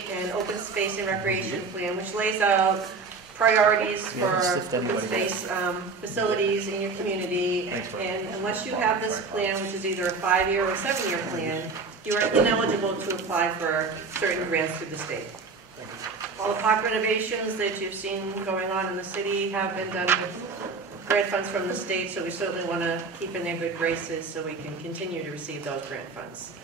state an open space and recreation plan, which lays out priorities for open space facilities in your community. And unless you have this plan, which is either a 5-year or 7-year plan, you are ineligible to apply for certain grants through the state. All the park renovations that you've seen going on in the city have been done with grant funds from the state, so we certainly want to keep in their good graces so we can continue to receive those grant funds.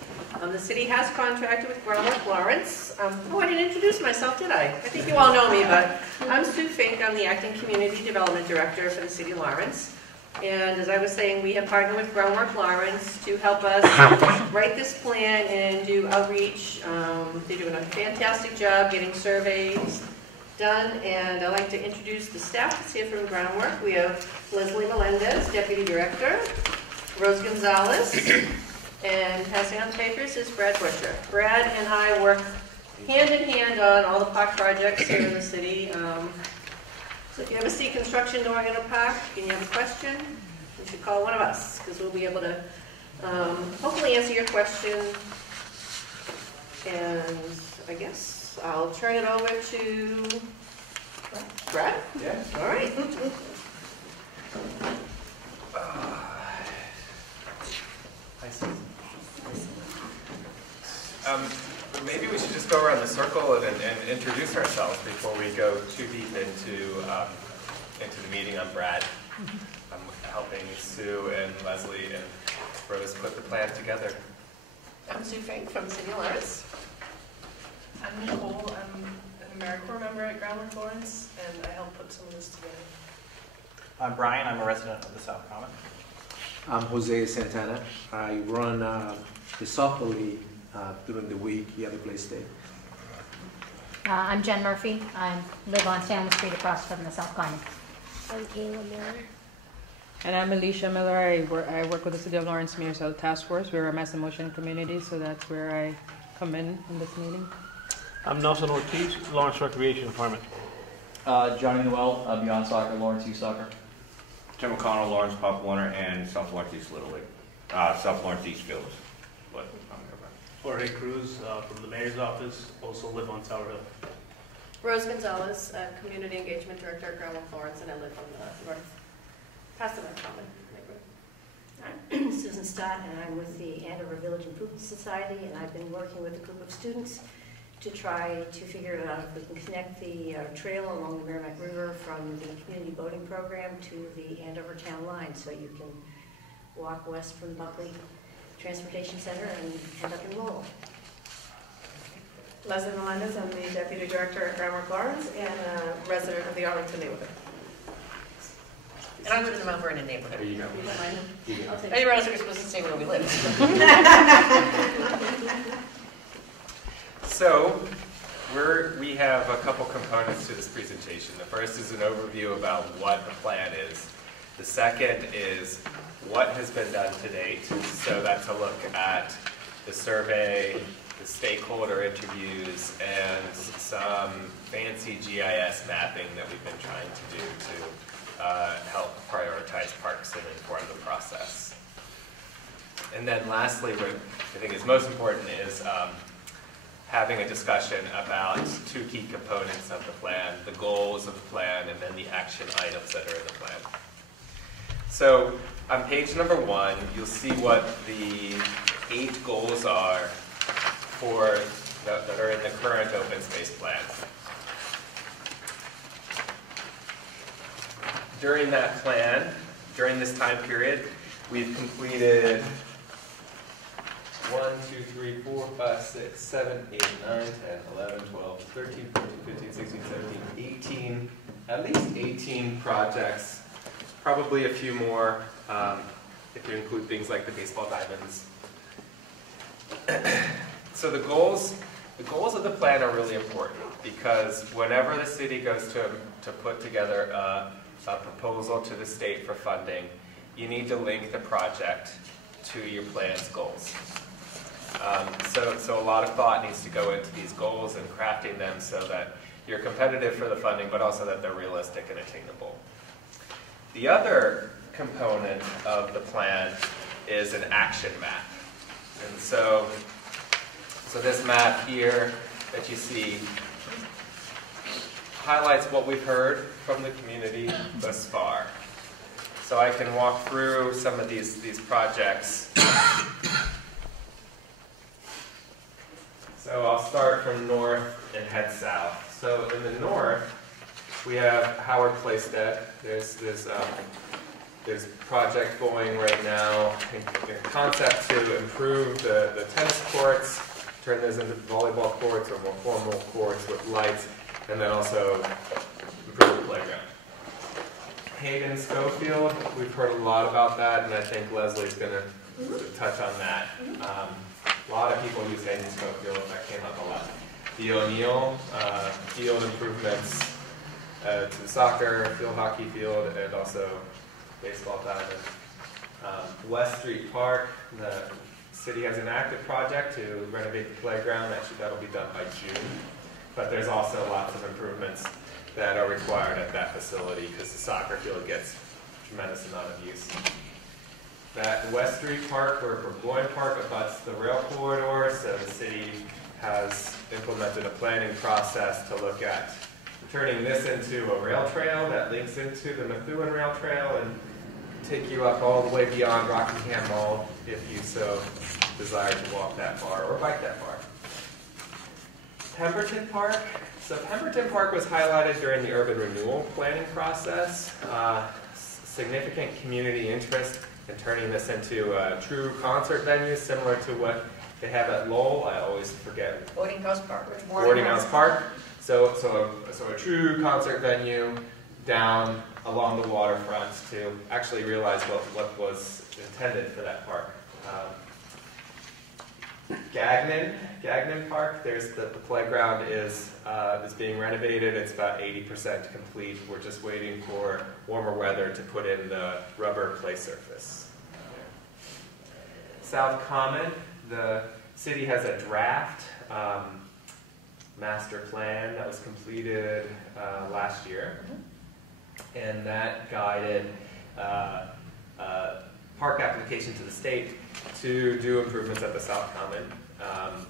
The city has contracted with Groundwork Lawrence. Oh, I didn't introduce myself, did I? I think you all know me, but I'm Sue Fink. I'm the Acting Community Development Director for the City of Lawrence. And as I was saying, we have partnered with Groundwork Lawrence to help us write this plan and do outreach. They're doing a fantastic job getting surveys done, and I'd like to introduce the staff that's here from Groundwork. We have Leslie Melendez, Deputy Director, Rose Gonzalez, and passing on the papers is Brad Butcher. Brad and I work hand in hand on all the park projects here in the city. So if you ever see construction going in a park and you have a question, you should call one of us, because we'll be able to hopefully answer your question. And I guess I'll turn it over to Brad. Yeah. All right. Maybe we should just go around the circle and introduce ourselves before we go too deep into the meeting. I'm Brad. I'm helping Sue and Leslie and Rose put the plan together. I'm Sue Fink from the City of Lawrence. I'm Nicole. I'm an AmeriCorps member at Groundwork Lawrence, and I help put some of this together. I'm Brian. I'm a resident of the South Common. I'm Jose Santana. I run the softball league during the week here at the Play State. I'm Jen Murphy. I live on Stanley Street across from the South Common. I'm Kayla Miller. And I'm Alicia Miller. I work with the City of Lawrence Mayor's Health Task Force. We're a mass emotion community, so that's where I come in this meeting. I'm Nelson Ortiz, Lawrence Recreation Department. Johnny Noel, Beyond Soccer, Lawrence Youth Soccer. Tim O'Connell, Lawrence Pop Warner, and South Lawrence East Little League. South Lawrence East Fields. Jorge Cruz from the Mayor's Office, also live on Tower Hill. Rose Gonzalez, Community Engagement Director at Groundwork Lawrence, and I live on the past the North Common neighborhood. I'm Susan Stott, and I'm with the Andover Village Improvement Society, and I've been working with a group of students to try to figure out if we can connect the trail along the Merrimack River from the community boating program to the Andover town line, so you can walk west from Buckley Transportation Center and end up in Lowell. Leslie Melendez, I'm the Deputy Director at Groundwork Lawrence and a resident of the Arlington neighborhood. And I live in the Mount Vernon neighborhood. There you go. I didn't realize we were supposed to say where we live. So, we have a couple components to this presentation. The first is an overview about what the plan is. The second is what has been done to date. So that's a look at the survey, the stakeholder interviews, and some fancy GIS mapping that we've been trying to do to help prioritize parks and inform the process. And then lastly, what I think is most important is having a discussion about two key components of the plan, the goals of the plan, and then the action items that are in the plan. So on page number 1, you'll see what the 8 goals are for that are in the current open space plan. During that plan, during this time period, we've completed 1, 2, 3, 4, 5, 6, 7, 8, 9, 10, 11, 12, 13, 14, 15, 16, 17, 18, at least 18 projects, probably a few more if you include things like the baseball diamonds. So the goals of the plan are really important because whenever the city goes to put together a proposal to the state for funding, you need to link the project to your plan's goals. So a lot of thought needs to go into these goals and crafting them so that you're competitive for the funding, but also that they're realistic and attainable. The other component of the plan is an action map. And so this map here that you see highlights what we've heard from the community thus far. So I can walk through some of these projects. So I'll start from north and head south. So in the north, we have Howard Playstead. There's a project going right now in concept to improve the tennis courts, turn those into volleyball courts or more formal courts with lights, and then also improve the playground. Hayden Schofield, we've heard a lot about that, and I think Leslie's going to touch on that. A lot of people use Hayden Schofield, that came up a lot. The O'Neill, field improvements to the soccer, field hockey field, and also baseball diamond. West Street Park, the city has an active project to renovate the playground. Actually, that'll be done by June. But there's also lots of improvements that are required at that facility because the soccer field gets a tremendous amount of use. That West Street Park, where Burgoyne Park abuts the rail corridor, so the city has implemented a planning process to look at turning this into a rail trail that links into the Methuen Rail Trail and take you up all the way beyond Rockingham Mall if you so desire to walk that far or bike that far. Pemberton Park. So Pemberton Park was highlighted during the urban renewal planning process. Significant community interest in turning this into a true concert venue similar to what they have at Lowell. I always forget. Boarding House Park. Boarding House Park. So a true concert venue down along the waterfront to actually realize what was intended for that park. Gagnon Park, there's the playground is being renovated. It's about 80% complete. We're just waiting for warmer weather to put in the rubber play surface. South Common, the city has a draft master plan that was completed last year, and that guided park application to the state to do improvements at the South Common,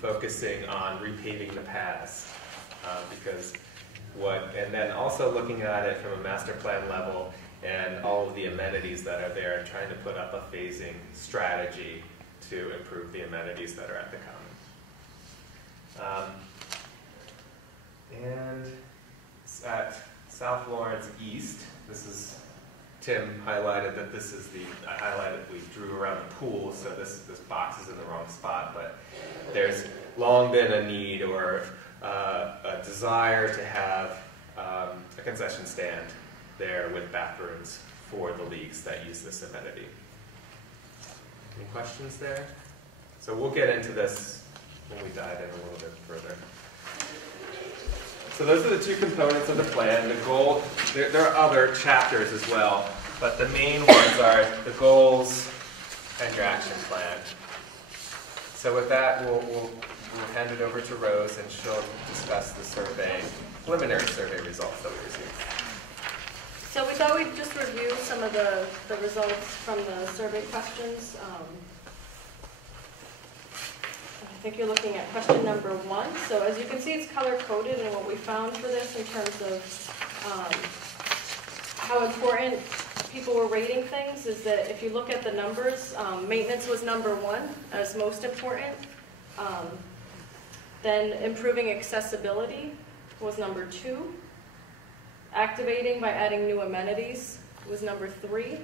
focusing on repaving the paths, and then also looking at it from a master plan level and all of the amenities that are there and trying to put up a phasing strategy to improve the amenities that are at the Common. And at South Lawrence East, this is, Tim highlighted that this is I highlighted, we drew around the pool, so this box is in the wrong spot, but there's long been a need or a desire to have a concession stand there with bathrooms for the leagues that use this amenity. Any questions there? So we'll get into this when we dive in a little bit further. So those are the two components of the plan. The goal, there are other chapters as well, but the main ones are the goals and your action plan. So with that, we'll hand it over to Rose, and she'll discuss the preliminary survey results that we received. So we thought we'd just review some of the results from the survey questions. I think you're looking at question number 1. So as you can see, it's color-coded, and what we found for this in terms of how important people were rating things is that if you look at the numbers, maintenance was number 1 as most important. Then improving accessibility was number 2. Activating by adding new amenities was number 3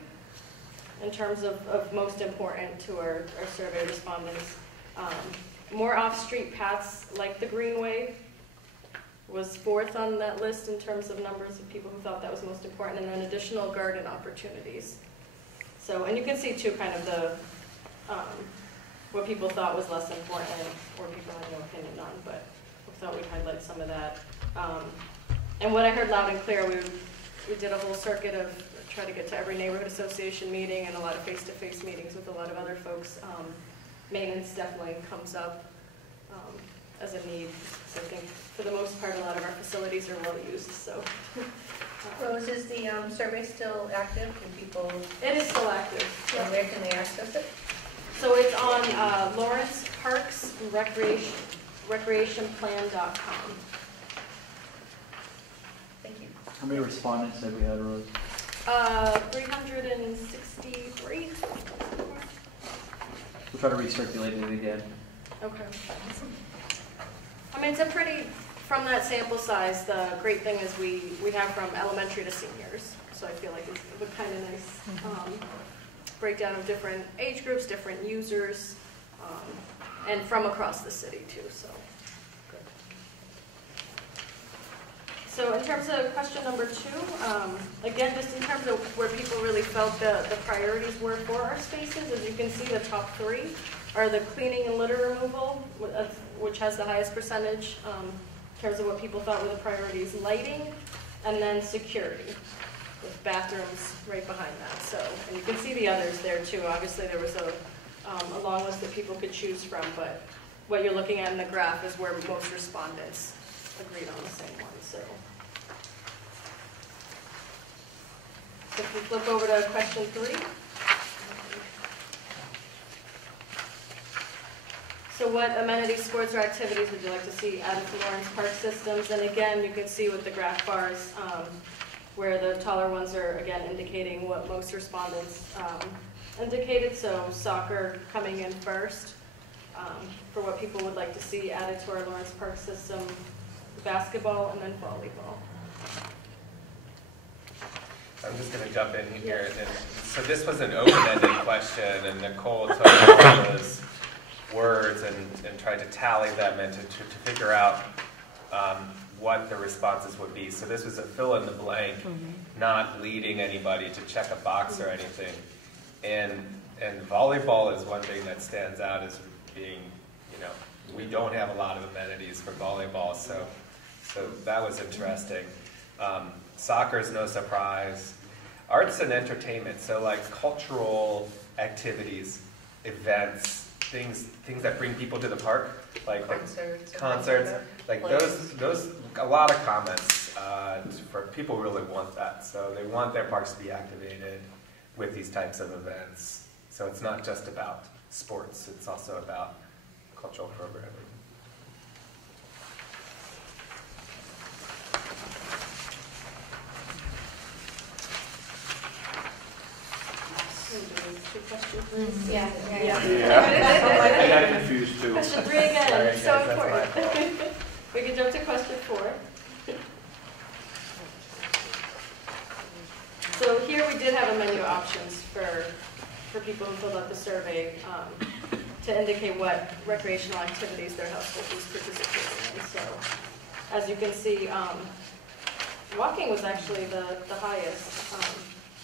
in terms of most important to our survey respondents. More off-street paths like the Greenway was 4th on that list in terms of numbers of people who thought that was most important, and then additional garden opportunities. So, and you can see too kind of the what people thought was less important or people had no opinion on, but we thought we'd highlight some of that. And what I heard loud and clear, we did a whole circuit of try to get to every neighborhood association meeting and a lot of face-to-face meetings with a lot of other folks. Maintenance definitely comes up as a need. So I think for the most part, a lot of our facilities are well used. So, Rose, is the survey still active? Can people? It is still active. And where can they access it? So it's on Lawrence Parks and Recreation. recreationplan.com. Thank you. How many respondents have we had, Rose? 363. We'll try to recirculate it again. Okay. I mean, it's a pretty, from that sample size, the great thing is we have from elementary to seniors. So I feel like it's a kind of nice breakdown of different age groups, different users, and from across the city too, so. Good. So in terms of question number 2, again, just in terms of where people really felt the priorities were for our spaces, as you can see, the top 3 are the cleaning and litter removal, which has the highest percentage in terms of what people thought were the priorities, lighting, and then security, with bathrooms right behind that. So, and you can see the others there too. Obviously, there was a long list that people could choose from, but what you're looking at in the graph is where most respondents agreed on the same one. So if we flip over to question 3. So what amenities, sports, or activities would you like to see added to Lawrence Park systems? And again, you can see with the graph bars where the taller ones are, again, indicating what most respondents indicated. So soccer coming in first for what people would like to see added to our Lawrence Park system, basketball, and then volleyball. I'm just going to jump in here. And so this was an open-ended question, and Nicole took all those words and tried to tally them and to figure out what the responses would be. So this was a fill in the blank, not leading anybody to check a box or anything. And volleyball is one thing that stands out as being, we don't have a lot of amenities for volleyball, so that was interesting. Soccer is no surprise. Arts and entertainment, so like cultural activities, events, things that bring people to the park, like concerts, like those a lot of comments for people really want that. So they want their parks to be activated with these types of events. So it's not just about sports, it's also about cultural programming. Yeah. I got confused too. Question 3 again, it's so important. We can jump to question 4. So here we did have a menu of options for people who filled out the survey to indicate what recreational activities their household was participating in. So as you can see, walking was actually the highest,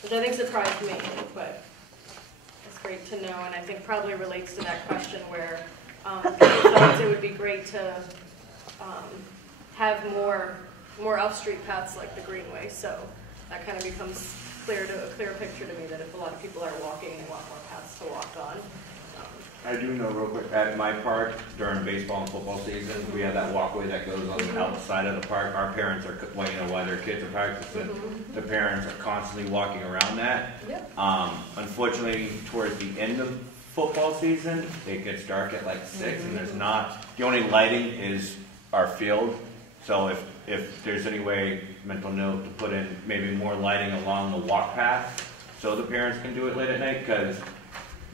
which I think surprised me, but it's great to know, and I think probably relates to that question where people thought it would be great to have more off-street paths like the Greenway. So that kind of becomes a clear picture to me that if a lot of people are walking, they want more paths to walk on. I do know real quick, at my park, during baseball and football season, we have that walkway that goes on the outside of the park. Our parents are, while their kids are practicing, the parents are constantly walking around that. Yep. Unfortunately, towards the end of football season, it gets dark at like 6, and there's not, the only lighting is our field. So if there's any way, mental note, to put in maybe more lighting along the walk path so the parents can do it late at night, because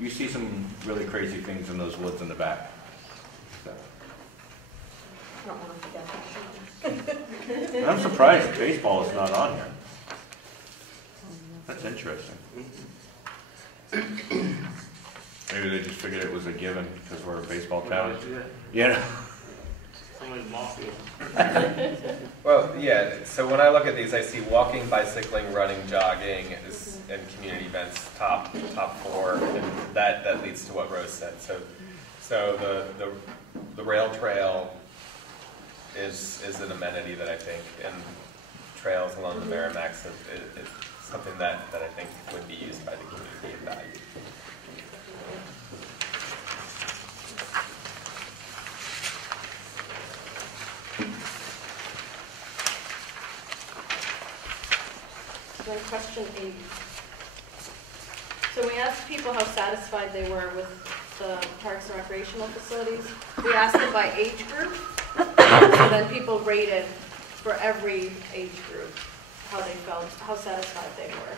you see some really crazy things in those woods in the back. So. I'm surprised baseball is not on here. That's interesting. Maybe they just figured it was a given because we're a baseball town. Yeah. Well, yeah, so when I look at these, I see walking, bicycling, running, jogging, and community events top 4, and that leads to what Rose said. So the rail trail is an amenity that I think, and trails along the Merrimack is something that I think would be used by the community and valued. Then question 8. So we asked people how satisfied they were with the parks and recreational facilities. we asked them by age group, so then people rated for every age group how they felt, how satisfied they were.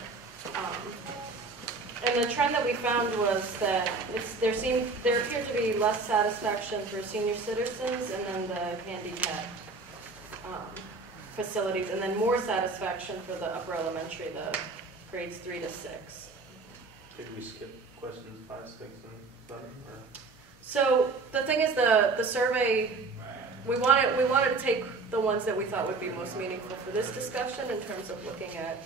And the trend that we found was that there appeared to be less satisfaction for senior citizens and then the handicap facilities, and then more satisfaction for the upper elementary, the grades 3 to 6. Did we skip questions 5, 6, and 7? Or? So the thing is, the survey, we wanted to take the ones that we thought would be most meaningful for this discussion in terms of looking at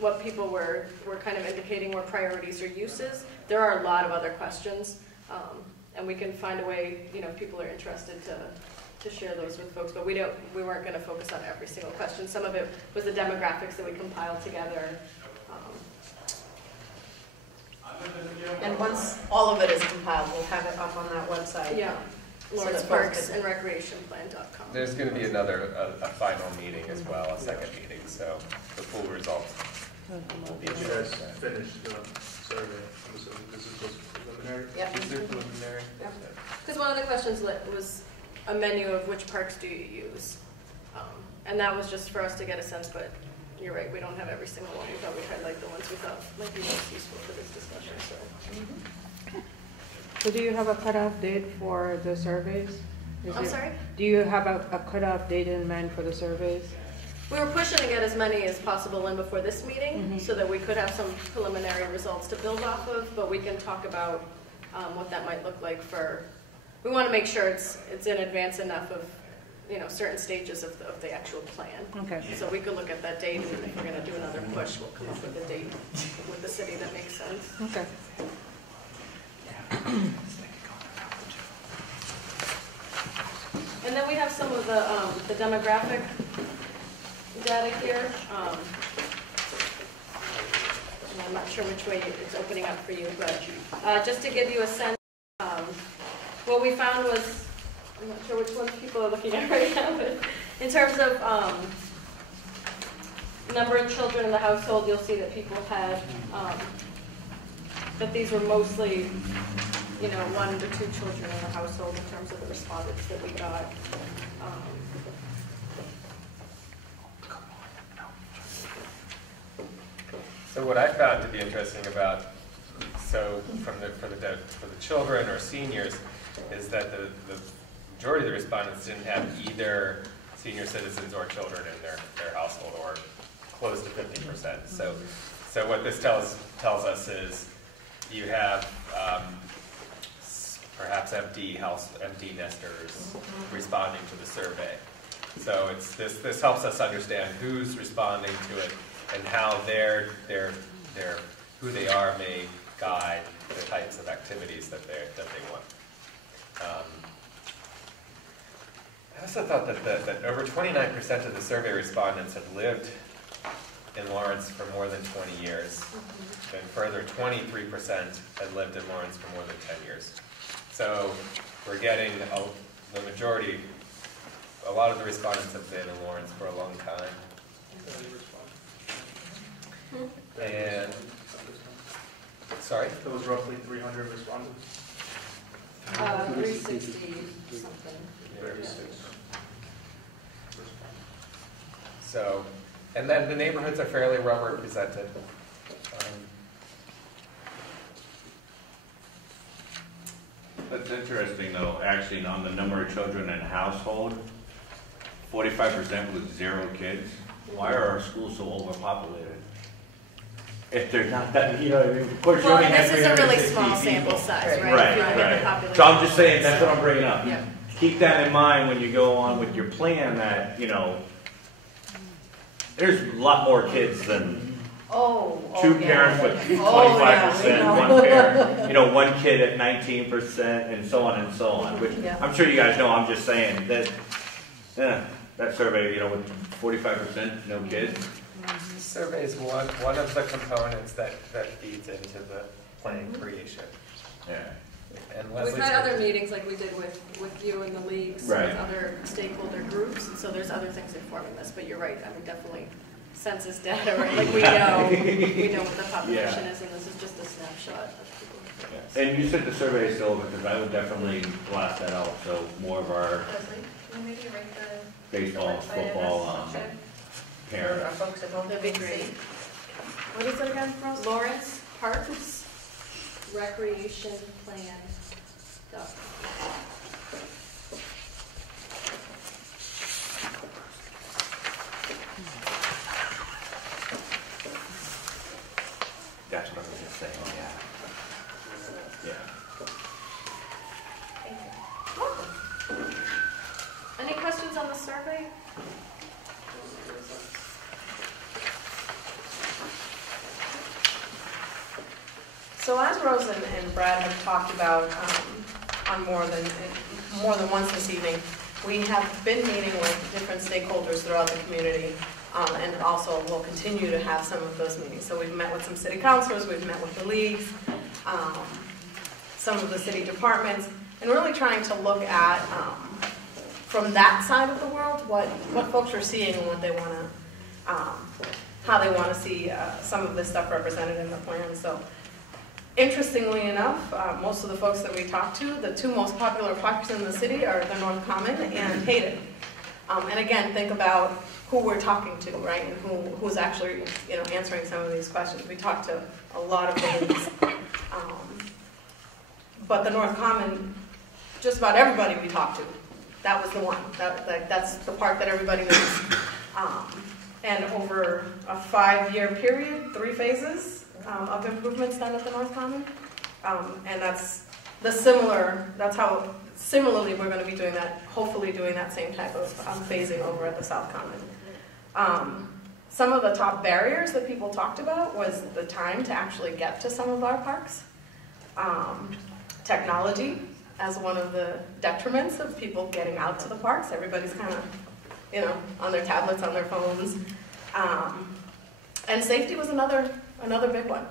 what people were kind of indicating were priorities or uses. There are a lot of other questions, and we can find a way, if people are interested to share those with folks, but we weren't going to focus on every single question. Some of it was the demographics that we compiled together. And once all of it is compiled, we'll have it up on that website. Yeah, LawrenceParksandRecreationPlan.com. There's going to be a final meeting as well, a second meeting, so the full results will be You guys available. finished the survey. I'm assuming this is just preliminary? Yep. Is there preliminary? Because one of the questions was a menu of which parks do you use, and that was just for us to get a sense. But you're right, we don't have every single one. We thought we'd highlight the ones we thought might be most useful for this discussion. So do you have a cutoff date for the surveys? I'm sorry? Do you have a cutoff date in mind for the surveys? We were pushing to get as many as possible in before this meeting, so that we could have some preliminary results to build off of, but we can talk about what that might look like for, we want to make sure it's in advance enough of, certain stages of the actual plan. Okay. So we could look at that date, and if we're going to do another push, we'll come up with a date with the city that makes sense. Okay. And then we have some of the demographic data here. And I'm not sure which way it's opening up for you, but just to give you a sense, what we found was, I'm not sure which ones people are looking at right now, but in terms of number of children in the household, you'll see that people had, that these were mostly 1 to 2 children in the household in terms of the respondents that we got. So what I found to be interesting about, for the children or seniors, is that the majority of the respondents didn't have either senior citizens or children in their household, or close to 50%. So what this tells us is you have perhaps empty nesters responding to the survey. So this helps us understand who's responding to it and how who they are may guide the types of activities that they want. I also thought that over 29% of the survey respondents had lived in Lawrence for more than 20 years. And further, 23% had lived in Lawrence for more than 10 years. So we're getting the majority, a lot of the respondents have been in Lawrence for a long time. And, sorry? There was roughly 300 respondents. 360 something. 36. So, and then the neighborhoods are fairly well represented. That's interesting, though, actually, on the number of children in a household, 45% with 0 kids. Why are our schools so overpopulated? If they're not that, of course, you Well, only and have this is a really 360 small sample people. size, right? Right, If you look at the right. population. So I'm just saying, that's what I'm bringing up. Yeah. Keep that in mind when you go on with your plan, that, there's a lot more kids than two parents with 25%, one parent, one kid at 19%, and so on and so on. Which I'm sure you guys know. I'm just saying that that survey, with 45% no kids. This survey is one of the components that feeds into the plan creation. Yeah. And We've had other meetings like we did with you and the leagues, Right. with other stakeholder groups, and so there's other things informing this, but you're right, I mean, definitely census data, right? Like we know what the population is, and this is just a snapshot of people. And you said the survey is still open, because I would definitely blast that out, so more of our Leslie, can you maybe write the baseball, football, parents. our folks at home? That'd be great. What is it again, Rose? Lawrence Parks Recreation Plan. That's what I was just saying, yeah. Any questions on the survey? So as Rose and Brad have talked about on more than once this evening, we have been meeting with different stakeholders throughout the community, and also will continue to have some of those meetings. So we've met with some city councilors, we've met with the leagues, some of the city departments, and really trying to look at, from that side of the world, what folks are seeing and what they want to, how they want to see some of this stuff represented in the plan. So interestingly enough, most of the folks that we talked to, the two most popular parks in the city are the North Common and Hayden. And again, think about who we're talking to, right, and who's actually, answering some of these questions. We talked to a lot of things, but the North Common, just about everybody we talked to, that was the one. That's the park that everybody knows. And over a 5-year period, 3 phases of improvements done at the North Common, and that's how similarly we're going to be doing that, hopefully doing that same type of phasing over at the South Common. Some of the top barriers that people talked about was the time to actually get to some of our parks. Technology as one of the detriments of people getting out to the parks. Everybody's kind of, on their tablets, on their phones. And safety was another big one.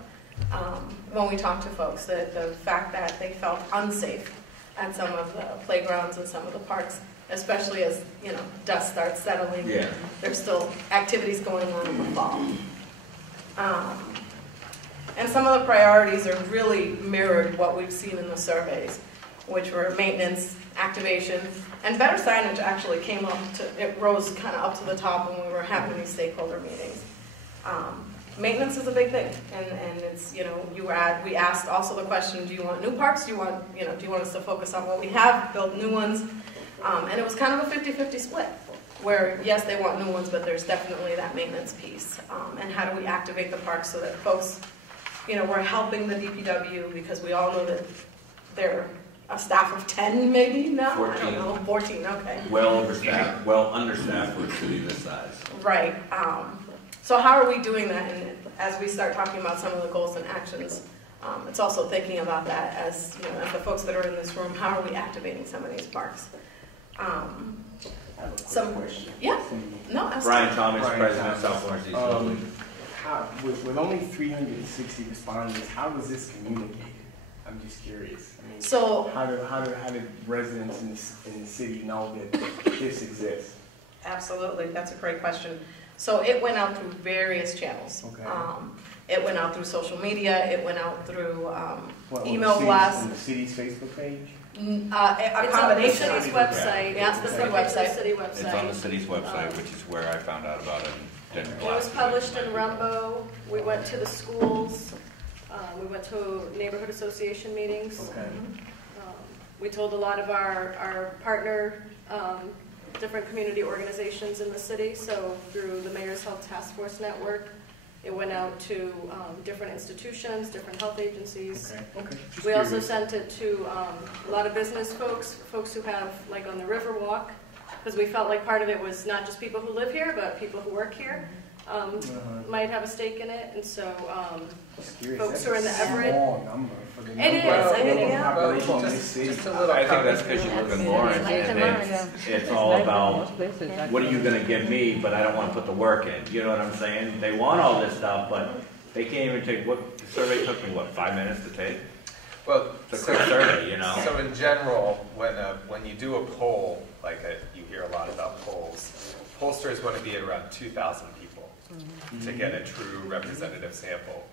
When we talked to folks, the fact that they felt unsafe at some of the playgrounds and some of the parks, especially as, dust starts settling. Yeah. There's still activities going on in the fall. And some of the priorities are really mirrored what we've seen in the surveys, which were maintenance, activation, and better signage actually came up it rose kind of up to the top when we were having these stakeholder meetings. Maintenance is a big thing, and it's, we asked also the question, do you want new parks? Do you want us to focus on what we have, build new ones? And it was kind of a 50-50 split, where yes, they want new ones, but there's definitely that maintenance piece. And how do we activate the parks so that folks, we're helping the DPW, because we all know that they're a staff of 10 maybe now? 14. I don't know, 14, okay. Well understaffed for a city this size. Right. So how are we doing that? And as we start talking about some of the goals and actions, it's also thinking about that as, as the folks that are in this room, how are we activating some of these parks? I have a quick question. Yeah. No, absolutely. Brian Thomas, President of South Florence East. With only 360 respondents, how was this communicated? I'm just curious. I mean, so how did residents in the city know that this exists? Absolutely, that's a great question. So it went out through various channels. Okay. It went out through social media. It went out through email blasts. On the city's Facebook page? A combination. It's on the city's website. Yeah, it's the website. City website. It's on the city's website, which is where I found out about it. It was published in Rumbo. We went to the schools. We went to neighborhood association meetings. Okay. We told a lot of our partner different community organizations in the city. So through the Mayor's Health Task Force Network, it went out to different institutions, different health agencies. Okay. We also sent it to a lot of business folks who have, like on the Riverwalk, because we felt like part of it was not just people who live here, but people who work here might have a stake in it. And so folks who are in the Everett. It is. I think, I think that's because you live in Lawrence, and it's all about what are you going to give me, but I don't want to put the work in. You know what I'm saying? They want all this stuff, but they can't even take the survey took me 5 minutes to take. Well, it's a quick survey, So in general, when you do a poll, you hear a lot about polls, pollsters want to be at around 2,000 people to get a true representative sample.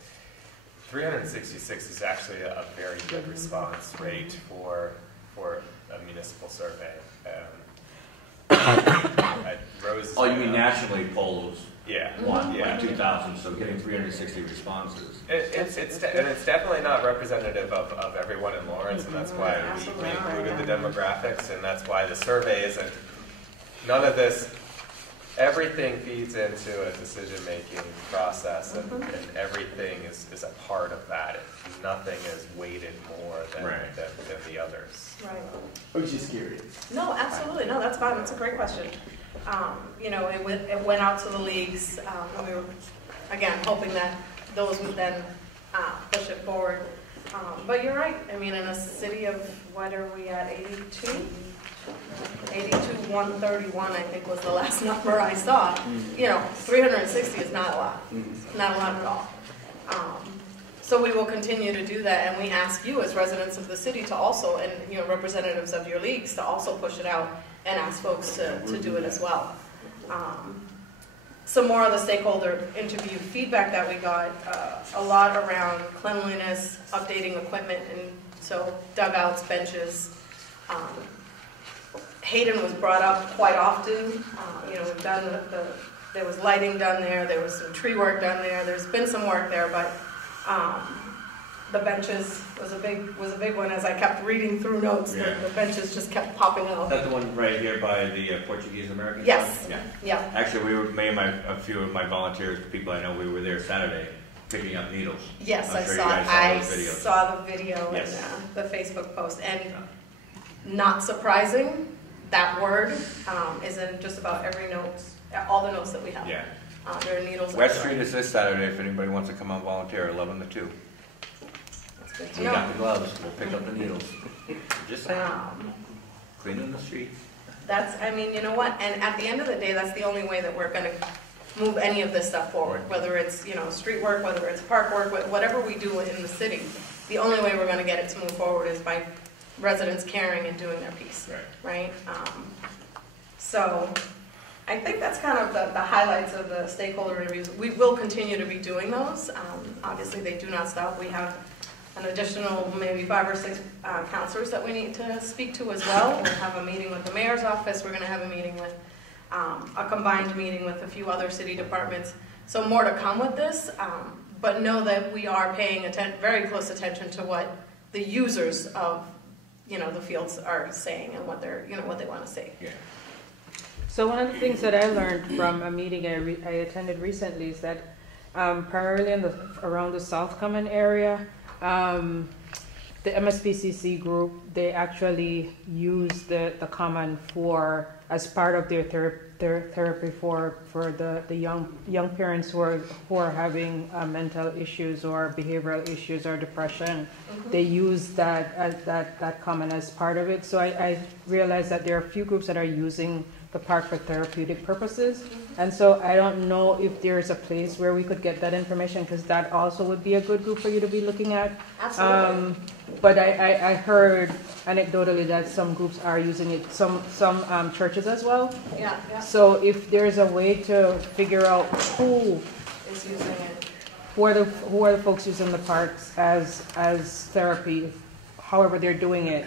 366 is actually a very good response rate for a municipal survey. Rose. Oh, you mean nationally polls? Yeah. Won by 2,000, so getting 360 responses. It's definitely not representative of everyone in Lawrence, and that's why we included the demographics, and that's why the survey isn't, none of this, everything feeds into a decision-making process, and everything is a part of that. Nothing is weighted more than the others. Right. I was just curious. No, absolutely. No, that's fine. That's a great question. You know, it went out to the leagues, and we were, again, hoping that those would then push it forward. But you're right. I mean, in a city of, what are we at, 82? 131, I think, was the last number I saw. You know, 360 is not a lot. Not a lot at all. So we will continue to do that, and we ask you as residents of the city to also, and you know, representatives of your leagues, to also push it out and ask folks to do it as well. Some more of the stakeholder interview feedback that we got, a lot around cleanliness, updating equipment, and so dugouts, benches. Hayden was brought up quite often. You know, we've done there was lighting done there was some tree work done there, there's been some work there, but the benches was a big one. As I kept reading through notes, the benches just kept popping out. Is that the one right here by the Portuguese American? Yes. Yeah. Yeah. Actually, a few of my volunteers, people I know, we were there Saturday picking up needles. Yes, I'm sure I you guys saw the video yes. and the Facebook post, and not surprising, that word is in just about every note, all the notes that we have. Yeah. There are needles. West Street is this Saturday if anybody wants to come out and volunteer, 11 to 2. That's good to We know. got the gloves, we'll pick up the needles. Just saying. Cleaning the street. That's, I mean, you know what? And at the end of the day, that's the only way that we're going to move any of this stuff forward. Whether it's, you know, street work, whether it's park work, whatever we do in the city, the only way we're going to get it to move forward is by residents caring and doing their piece. Right? So I think that's kind of the highlights of the stakeholder interviews. We will continue to be doing those. Obviously, they do not stop. We have an additional maybe 5 or 6 counselors that we need to speak to as well. We'll have a meeting with the mayor's office. We're going to have a meeting with a combined meeting with a few other city departments. So more to come with this, but know that we are paying very close attention to what the users of, you know, the fields are saying and what they're, you know, what they want to say. Yeah. So one of the things that I learned from a meeting I attended recently is that primarily around the South Common area, the MSPCC group, they actually use the common as part of their therapy for the young parents who are having mental issues or behavioral issues or depression. They use that common as part of it. So I realized that there are a few groups that are using the park for therapeutic purposes. And so I don't know if there's a place where we could get that information, because that also would be a good group for you to be looking at. Absolutely. But I heard anecdotally that some groups are using it, some churches as well. Yeah. So if there's a way to figure out who is using it, who are the folks using the parks as therapy, however they're doing it.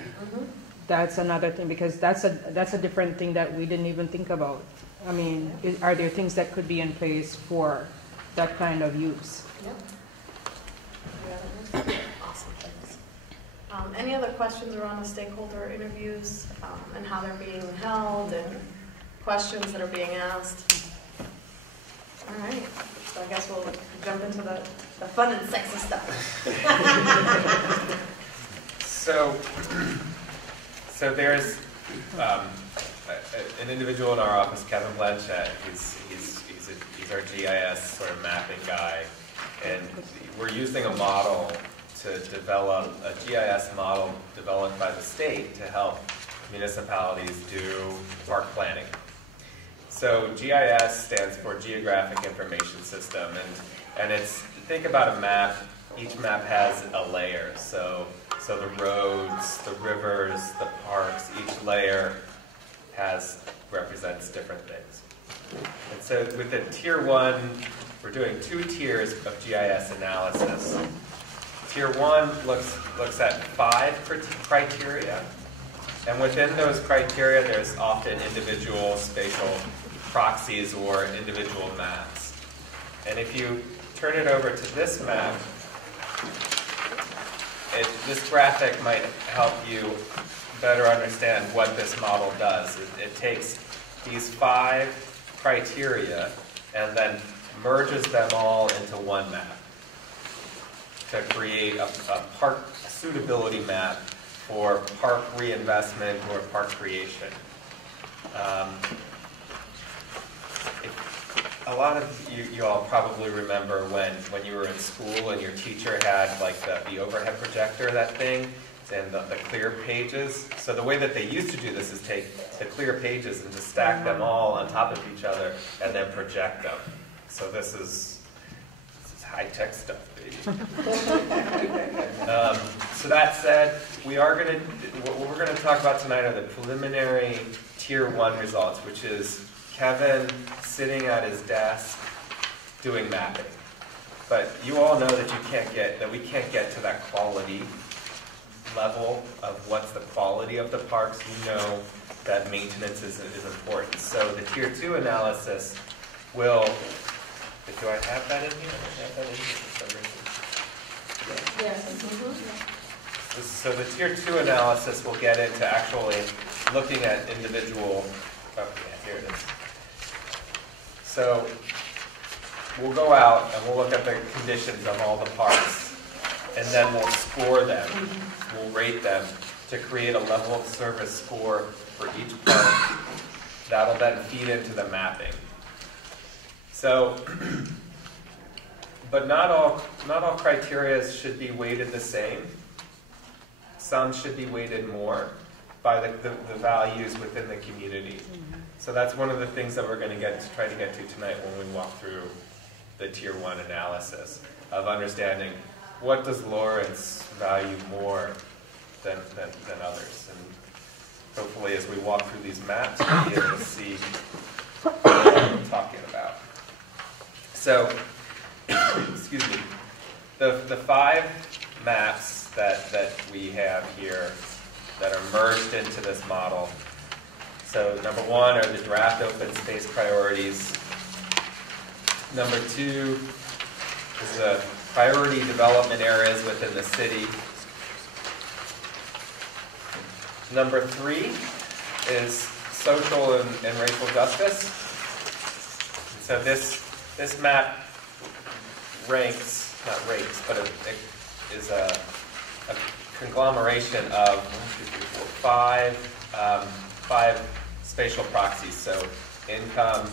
That's another thing, because that's a different thing that we didn't even think about. I mean, are there things that could be in place for that kind of use? Yeah. Awesome. Thanks. Any other questions around the stakeholder interviews and how they're being held and questions that are being asked? All right. So I guess we'll jump into the fun and sexy stuff. So there's an individual in our office, Kevin Blanchett. He's our GIS sort of mapping guy, and we're using a model to develop a GIS model developed by the state to help municipalities do park planning. So GIS stands for Geographic Information System, and it's, think about a map. Each map has a layer. So the roads, the rivers, the parks, each layer represents different things. And so within Tier 1, we're doing 2 tiers of GIS analysis. Tier 1 looks at 5 criteria, and within those criteria there's often individual spatial proxies or individual maps. And if you turn it over to this map, this graphic might help you better understand what this model does. It takes these 5 criteria and then merges them all into one map to create a park suitability map for park reinvestment or park creation. A lot of you all probably remember when you were in school and your teacher had like the overhead projector, that thing, and the clear pages. So the way that they used to do this is take the clear pages and just stack them all on top of each other and then project them. So this is high-tech stuff, baby. So that said, what we're going to talk about tonight are the preliminary Tier 1 results, which is Kevin sitting at his desk doing mapping. But you all know that we can't get to that quality level of what's the quality of the parks. You know that maintenance is important. So the Tier 2 analysis will, do I have that in here? I have that in here for some reason. Yes. So the Tier 2 analysis will get into actually looking at individual, here it is. So we'll go out and we'll look at the conditions of all the parks, and then we'll score them, we'll rate them to create a level of service score for each park. That'll then feed into the mapping. So, but not all criteria should be weighted the same. Some should be weighted more by the values within the community. So that's one of the things that we're going to try to get to tonight when we walk through the Tier 1 analysis of understanding what does Lawrence value more than others. And hopefully as we walk through these maps, we'll be able to see what we're talking about. So, excuse me, the 5 maps that we have here that are merged into this model. So number 1 are the draft open space priorities. Number 2 is the priority development areas within the city. Number 3 is social and racial justice. So this map ranks, not rates, but it is a conglomeration of 5 spatial proxies. So income,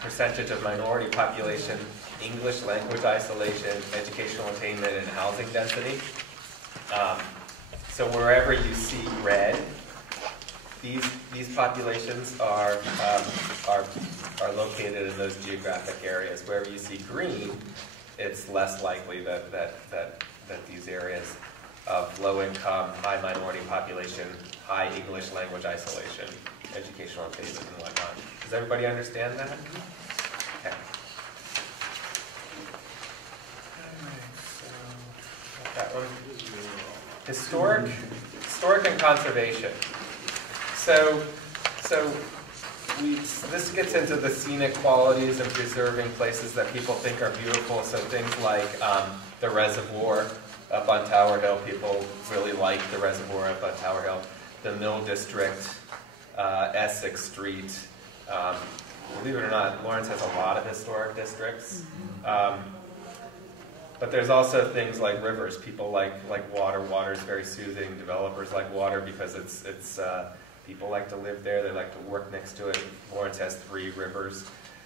percentage of minority population, English language isolation, educational attainment, and housing density. So wherever you see red, these populations are located in those geographic areas. Wherever you see green, it's less likely that these areas of low income, high minority population, high English language isolation, educational attainment, and whatnot. Does everybody understand that? Okay. That one. Historic and conservation. So this gets into the scenic qualities of preserving places that people think are beautiful. So things like the reservoir up on Tower Hill. People really like the reservoir up on Tower Hill. The Mill District, Essex Street. Believe it or not, Lawrence has a lot of historic districts. But there's also things like rivers. People like water. Water is very soothing. Developers like water because it's people like to live there. They like to work next to it. Lawrence has 3 rivers,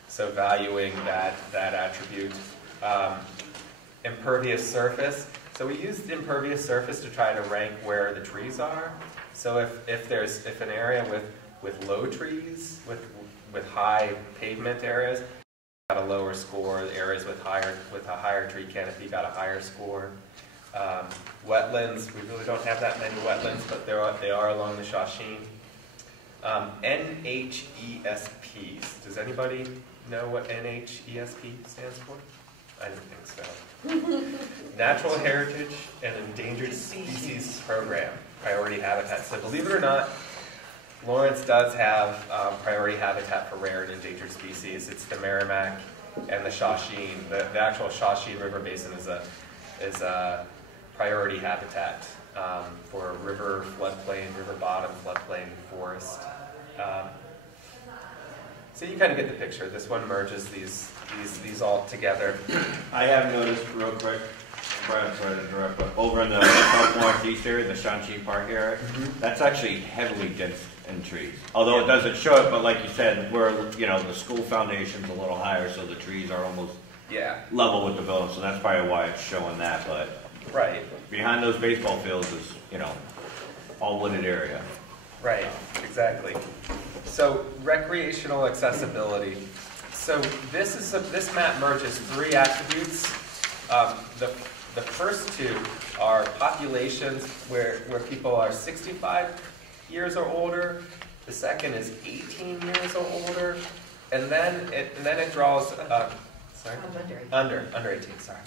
so valuing that attribute. Impervious surface. So we used impervious surface to try to rank where the trees are. So if an area with low trees, with high pavement areas, got a lower score. The areas with a higher tree canopy got a higher score. Wetlands, we really don't have that many wetlands, but they are along the Shawsheen. NHESPs. Does anybody know what NHESP stands for? I didn't think so. Natural Heritage and Endangered Species Program, priority habitat. So believe it or not, Lawrence does have priority habitat for rare and endangered species. It's the Merrimack and the Shawsheen. The actual Shawsheen River Basin is a priority habitat for river floodplain, river bottom floodplain, forest. So you kind of get the picture. This one merges these all together. I have noticed real quick, Brad, sorry to interrupt, but over in the South Northeast area, the Shawsheen Park area, that's actually heavily dense in trees. Although it doesn't show it, but like you said, the school foundation's a little higher, so the trees are almost level with the building. So that's probably why it's showing that. But behind those baseball fields is all wooded area. Right, exactly. So recreational accessibility. So this map merges three attributes. The first two are populations where people are 65 years or older. The second is 18 years or older, and then it draws under 18. Sorry.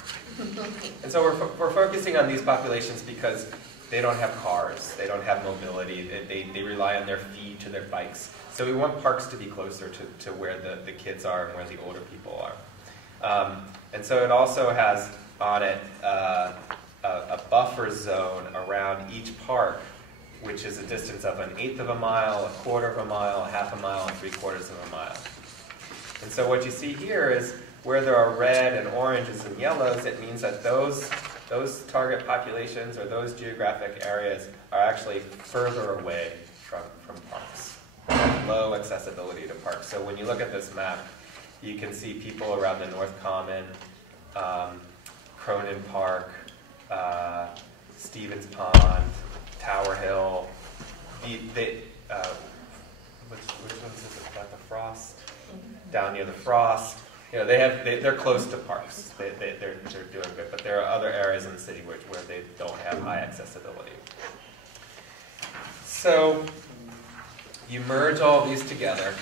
And so we're focusing on these populations because they don't have cars, they don't have mobility, they rely on their feet to their bikes. So we want parks to be closer to where the kids are and where the older people are. And so it also has on it a buffer zone around each park, which is a distance of 1/8 of a mile, 1/4 of a mile, 1/2 a mile, and 3/4 of a mile. And so what you see here is where there are red and oranges and yellows, it means that those target populations or those geographic areas are actually further away from parks. Low accessibility to parks. So when you look at this map, you can see people around the North Common, Cronin Park, Stevens Pond, Tower Hill. Which ones is it? Got the Frost? Down near the Frost. They're close to parks. They're doing good, but there are other areas in the city where they don't have high accessibility. So you merge all these together,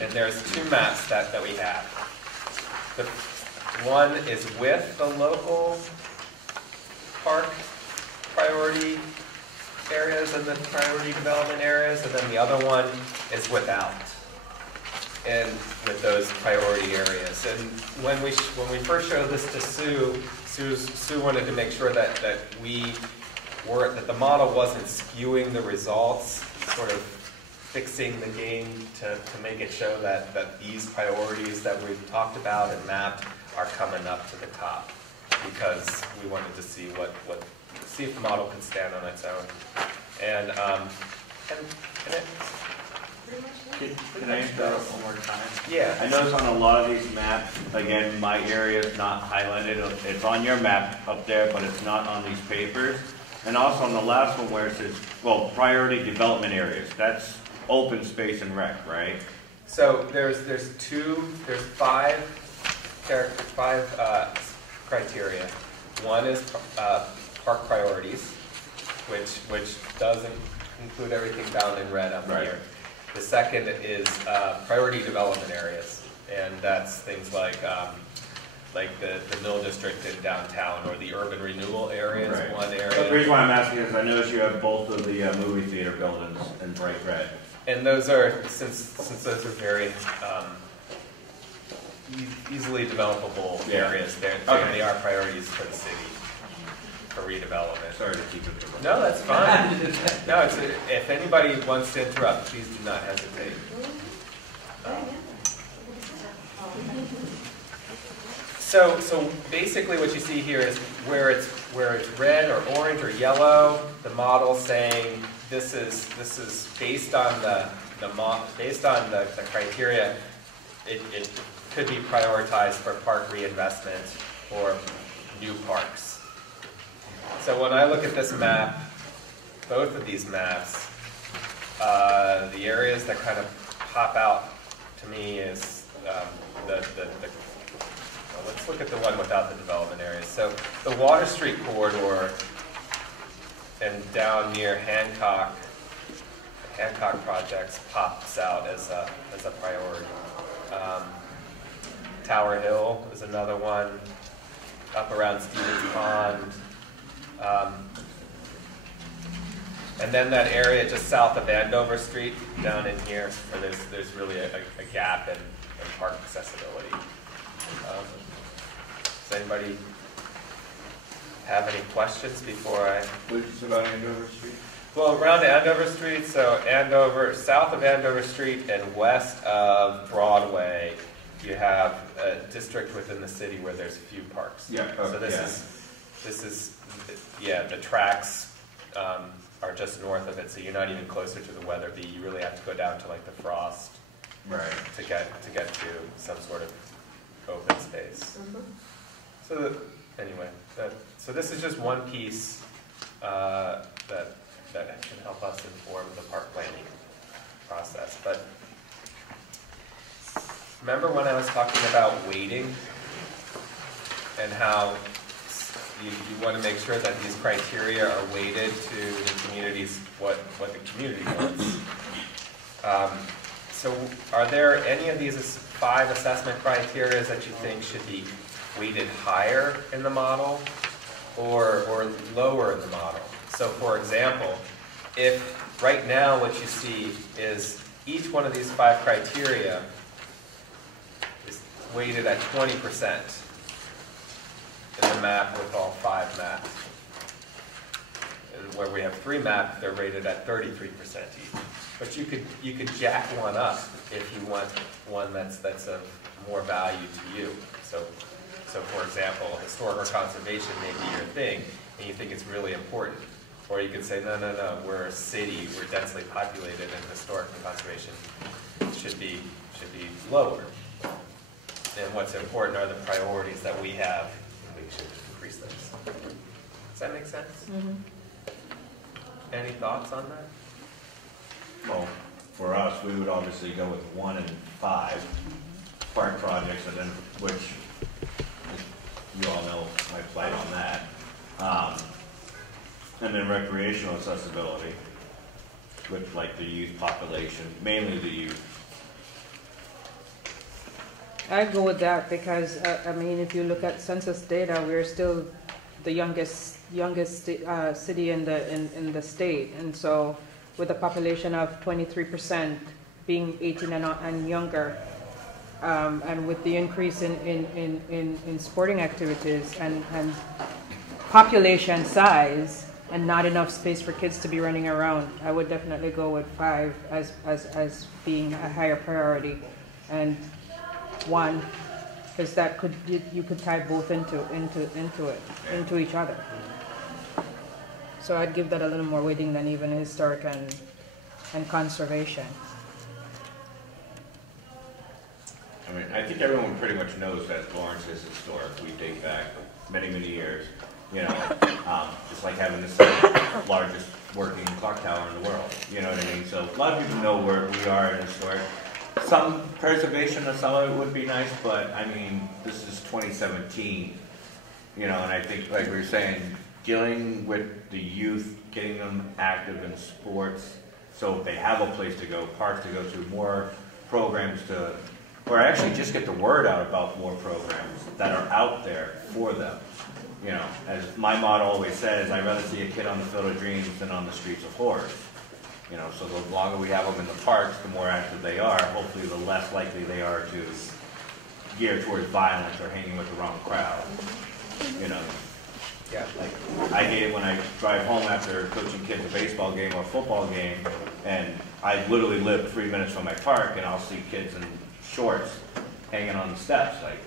and there's two maps that we have. The one is with the local park priority areas and the priority development areas, and then the other one is without, and with those priority areas. And when we first showed this to Sue wanted to make sure that the model wasn't skewing the results, sort of fixing the game to make it show that these priorities that we've talked about and mapped are coming up to the top, because we wanted to see see if the model could stand on its own. And Can I interrupt one more time? Yeah. I noticed on a lot of these maps, again, my area is not highlighted. It's on your map up there, but it's not on these papers. And also on the last one where it says, priority development areas. That's open space and rec, right? So there's five criteria. One is park priorities, which doesn't include everything down in red up here. The second is priority development areas, and that's things like the Mill District in downtown or the urban renewal area is one area. The reason why I'm asking is I noticed you have both of the movie theater buildings in bright red. And those are, since those are very easily developable areas, they are priorities for the city for redevelopment. Sorry to keep it. No, that's fine. No, if anybody wants to interrupt, please do not hesitate. So basically what you see here is where it's red or orange or yellow, the model saying this is based on the criteria, it could be prioritized for park reinvestment or new parks. So when I look at this map, both of these maps, the areas that kind of pop out to me is let's look at the one without the development areas. So the Water Street corridor and down near Hancock, the Hancock projects pops out as a priority. Tower Hill is another one. up around Stevens Pond. And then that area just south of Andover Street, down in here, where there's really a gap in park accessibility. Does anybody have any questions before I... Which about Andover Street? Well, around Andover Street, so Andover, south of Andover Street and west of Broadway, you have a district within the city where there's few parks. Yeah. So this is, the tracks are just north of it, so you're not even closer to the Weatherby. You really have to go down to like the Frost, right, to get to some sort of open space. Mm-hmm. So anyway, so this is just one piece that can help us inform the park planning process. But remember when I was talking about weighting and how you want to make sure that these criteria are weighted to the community's what the community wants. So are there any of these 5 assessment criteria that you think should be weighted higher in the model or lower in the model? So for example, if right now what you see is each one of these 5 criteria is weighted at 20%, in the map with all 5 maps. And where we have 3 maps, they're rated at 33% each. But you could jack one up if you want one that's of more value to you. So for example, historic or conservation may be your thing, and you think it's really important. Or you could say, no, we're a city, we're densely populated, and historic and conservation should be lower. And what's important are the priorities that we have. We should increase those. Does that make sense? Mm-hmm. Any thoughts on that? Well, for us, we would obviously go with 1 and 5 park projects, and then which you all know my plight on that. And then recreational accessibility, with like the youth population, mainly the youth. I go with that because I mean, if you look at census data, we're still the youngest city in the state, and so with a population of 23% being 18 and younger, and with the increase in sporting activities and population size and not enough space for kids to be running around, I would definitely go with 5 as being a higher priority, and 1, because that you could tie both into each other. So I'd give that a little more weighting than even historic and conservation. I mean, I think everyone pretty much knows that Lawrence is historic. We date back many, many years. You know, just like having the largest working clock tower in the world. You know what I mean? So a lot of people know where we are in historic. Some preservation of some of it would be nice, but I mean, this is 2017, you know, and I think, like we were saying, dealing with the youth, getting them active in sports, so they have a place to go, parks to go to, more programs to, or actually just get the word out about more programs that are out there for them. You know, as my motto always says, I'd rather see a kid on the field of dreams than on the streets of horrors. You know, so the longer we have them in the parks, the more active they are. Hopefully, the less likely they are to gear towards violence or hanging with the wrong crowd. You know, yeah. Like I hate it when I drive home after coaching kids a baseball game or a football game, and I literally live 3 minutes from my park, and I'll see kids in shorts hanging on the steps. Like,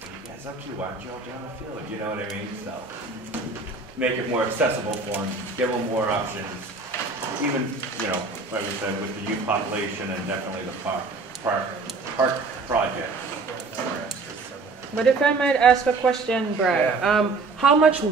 what are you guys up to? Why aren't you all down the field? You know what I mean? So make it more accessible for them, give them more options. Even, you know, like we said, with the youth population and definitely the park project. But if I might ask a question, Brad, yeah. How much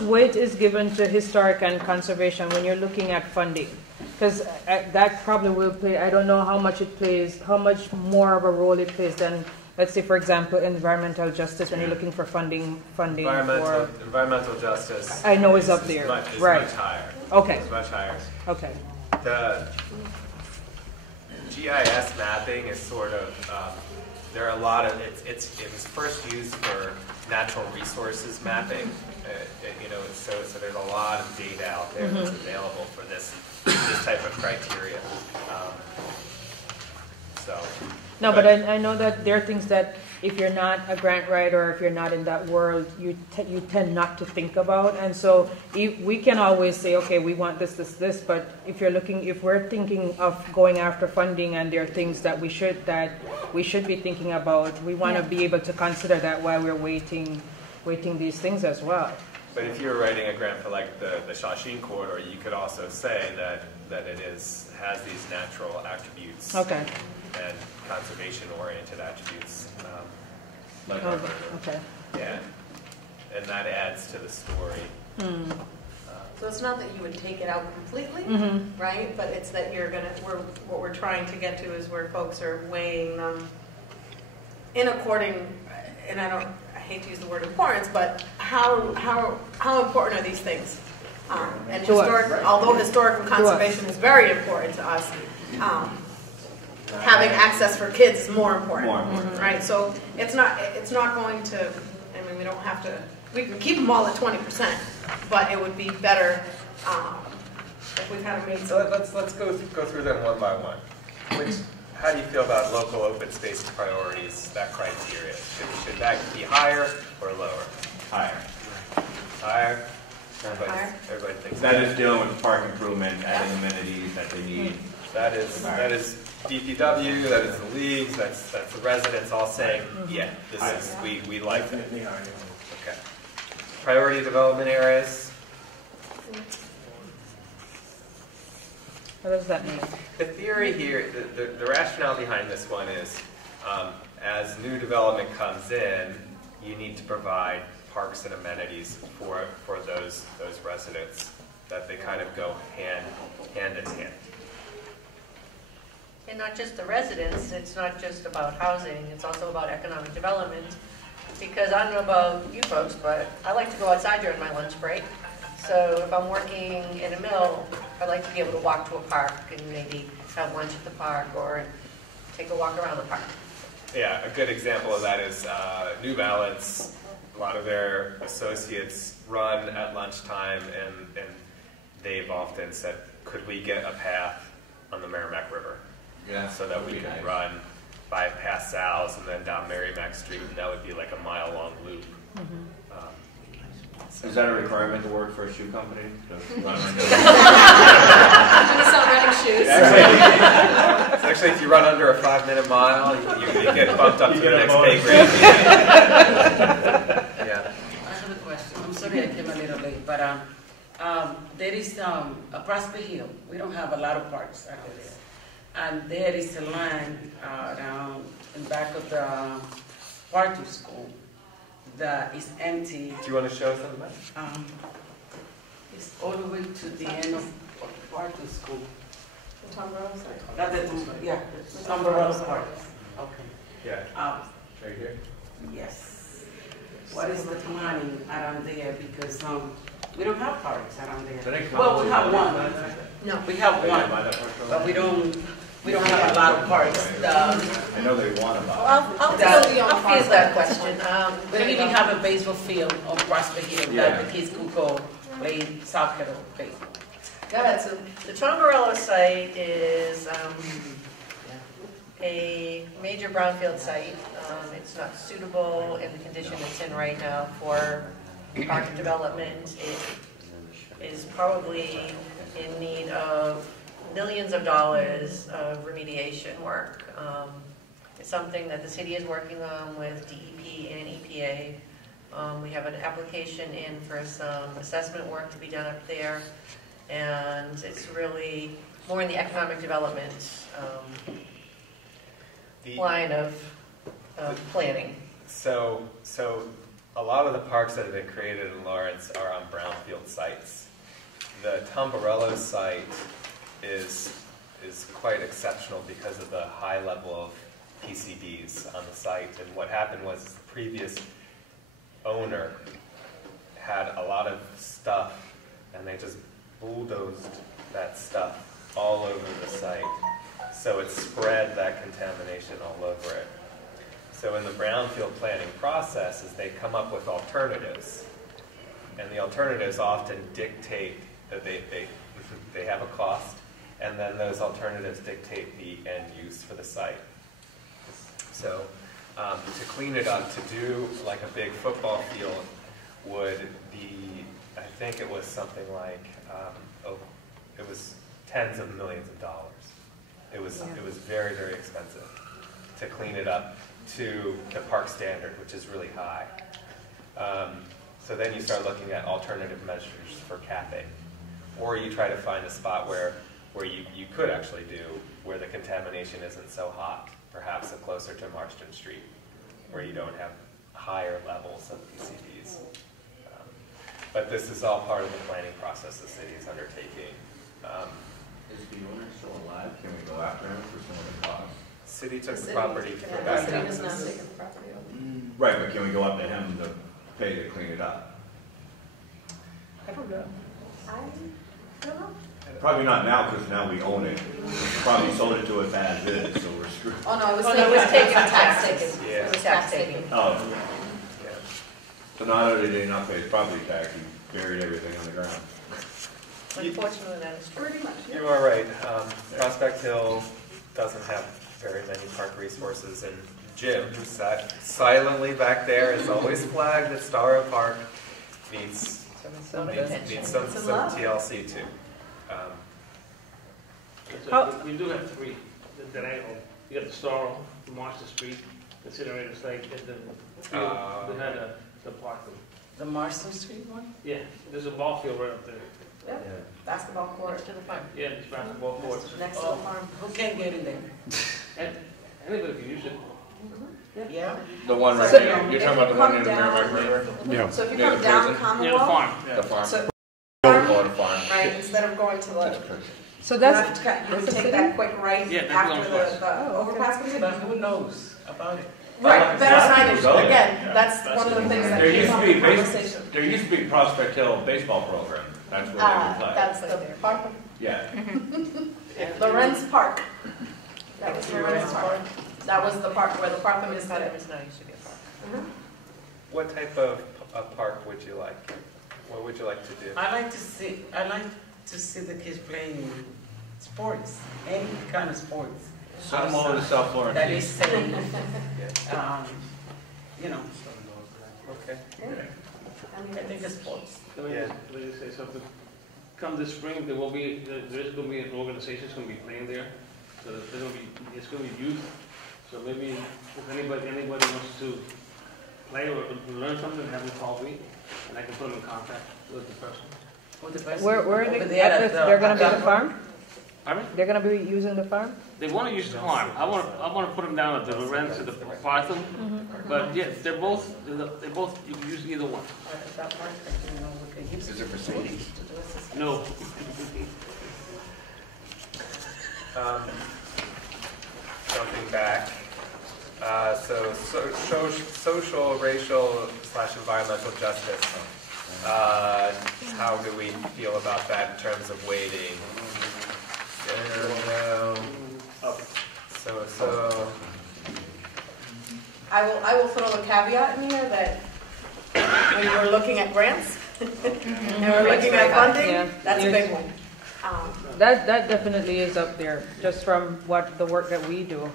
weight is given to historic and conservation when you're looking at funding? Because that probably will play. I don't know how much it plays, how much more of a role it plays than, let's say, for example, environmental justice, when you're looking for funding environmental justice. I know is up there, is right? Much higher. Okay. It's much higher. Okay. The GIS mapping is sort of there are a lot of, it was first used for natural resources mapping, so there's a lot of data out there that's available for this type of criteria. No, but I know that there are things that if you're not a grant writer or if you're not in that world, you tend not to think about. And so we can always say, okay, we want this, but if we're thinking of going after funding and there are things that we should be thinking about, we want to be able to consider that while we're waiting these things as well. But if you're writing a grant for like the Shawsheen corridor, you could also say that it has these natural attributes. Okay. And conservation-oriented attributes. Okay. Yeah, and that adds to the story. So it's not that you would take it out completely, right? But it's that what we're trying to get to is where folks are weighing them in according, and I hate to use the word importance, but how important are these things? And although historical conservation is very important to us, having access for kids is more important, right? So it's not going to, I mean, we don't have to, we can keep them all at 20%, but it would be better if we kind of made So let's go through them one by one. How do you feel about local open space priorities, that criteria? Should that be higher or lower? Higher. Higher? Everybody thinks that is dealing with park improvement, adding amenities that they need. That is DPW, that is the leagues, that's the residents all saying, yeah, we like that. Okay. Priority development areas. What does that mean? The theory here, the rationale behind this one is, as new development comes in, you need to provide parks and amenities for those residents, that they kind of go hand in hand. And not just the residents, it's not just about housing, it's also about economic development. Because I don't know about you folks, but I like to go outside during my lunch break. So if I'm working in a mill, I like to be able to walk to a park and maybe have lunch at the park or take a walk around the park. Yeah, a good example of that is New Balance. A lot of their associates run at lunchtime, and they've often said, could we get a path on the Merrimack River? Yeah, so that we can run by past Sal's and then down Merrimack Street, and that would be like a mile-long loop. Is that a requirement to work for a shoe company? To run Actually, if you run under a 5-minute mile, you get bumped up to the next pay grade. Yeah. I have a question. I'm sorry I came a little late, but there is a Prosper Hill. We don't have a lot of parks out there. And there is a land down in back of the Partu School that is empty. Do you want to show us on the map? It's all the way to the end of Partu School. The Tomborello side? Yeah, Tomborello Park. Okay. Yeah. Right here? Yes. What is the planning around there? Because we don't have parks around there. Well, we have one. No. We have one, but we don't have a lot of parks. I know they want them. I'll field that question. We don't even have a baseball field on Prosper Hill that the kids could go play soccer or baseball. Go ahead. So the Tomborello site is a major brownfield site. It's not suitable in the condition it's in right now for park development. It is probably in need of millions of dollars of remediation work. It's something that the city is working on with DEP and EPA. We have an application in for some assessment work to be done up there, and it's really more in the economic development line of planning. So a lot of the parks that have been created in Lawrence are on brownfield sites. The Tomborello site is quite exceptional because of the high level of PCDs on the site. And what happened was the previous owner had a lot of stuff, and they just bulldozed that stuff all over the site. So it spread that contamination all over it. So in the brownfield planning process is they come up with alternatives. And the alternatives often dictate that they have a cost, and then those alternatives dictate the end use for the site. So to clean it up, to do like a big football field would be, I think it was something like, it was tens of millions of dollars. It was very, very expensive to clean it up to the park standard, which is really high. So then you start looking at alternative measures for capping. Or you try to find a spot where you could actually do, where the contamination isn't so hot, perhaps closer to Marston Street, where you don't have higher levels of PCBs. But this is all part of the planning process the city is undertaking. Is the owner still alive? Can we go after him for some of the costs? City took the property for back taxes. Right, but can we go up to him to pay to clean it up? I don't know. Probably not now, because now we own it. Probably sold it to us as is, so we're screwed. Oh, no, it was taken tax taken. Yeah. It was tax taken. Oh, Yeah. so not only did he not pay his property tax, he buried everything on the ground. Unfortunately, that is pretty much. You are right. Prospect Hill doesn't have very many park resources, and Jim, who sat silently back there, is always flagged that Starra Park needs some TLC too. We do have three that I own. You got the Starro, Marston Street, incinerator site, and then we had the park. The Marston Street one? Yeah, there's a ball field right up there. Yep. Basketball court to the farm. Yeah, it's basketball courts. Next to the farm. Who can get in there? And anybody can use it. Yeah? The one right So there. You're if talking about the you one come near the Merrimack down- River? Yeah. So if you Near come the down prison? Commonwealth, Yeah, the farm. The farm. so Oh, the farm. right, instead of going to the, So you that's, can take that quick right Yeah, that's after going the overpass comes in. But who knows about it? Right, better That's- signage, again, that's one of the things that There came used up to be in conversation. there used to be Prospect Hill baseball program. That's where they would play. That's the park, Yeah. Lorenz Park. That was Lorenz Park. That was the park where the park is today. What type of park would you like? What would you like to do? I like to see the kids playing sports, any kind of sports. Send them over to South Florida. That is safe. You know, Okay. I think it's sports. Let me just say something. Come this spring, there's going to be an organization that's going to be playing there. So it's going to be youth. So maybe if anybody wants to play or learn something, have them call me, and I can put them in contact with the person. where are they, Over there at they're gonna be the farm? Pardon? They're gonna be using the farm? They want to use the farm. I want to put them down at the Lorenz or the Partham. But yeah, they both you can use either one. Is it for safety? No. Jumping back. Social, racial / environmental justice. How do we feel about that in terms of weighting? So. I will throw a caveat in here that when we're looking at grants and we're looking at funding, Yeah. that's a big one. That definitely is up there, just from the work that we do.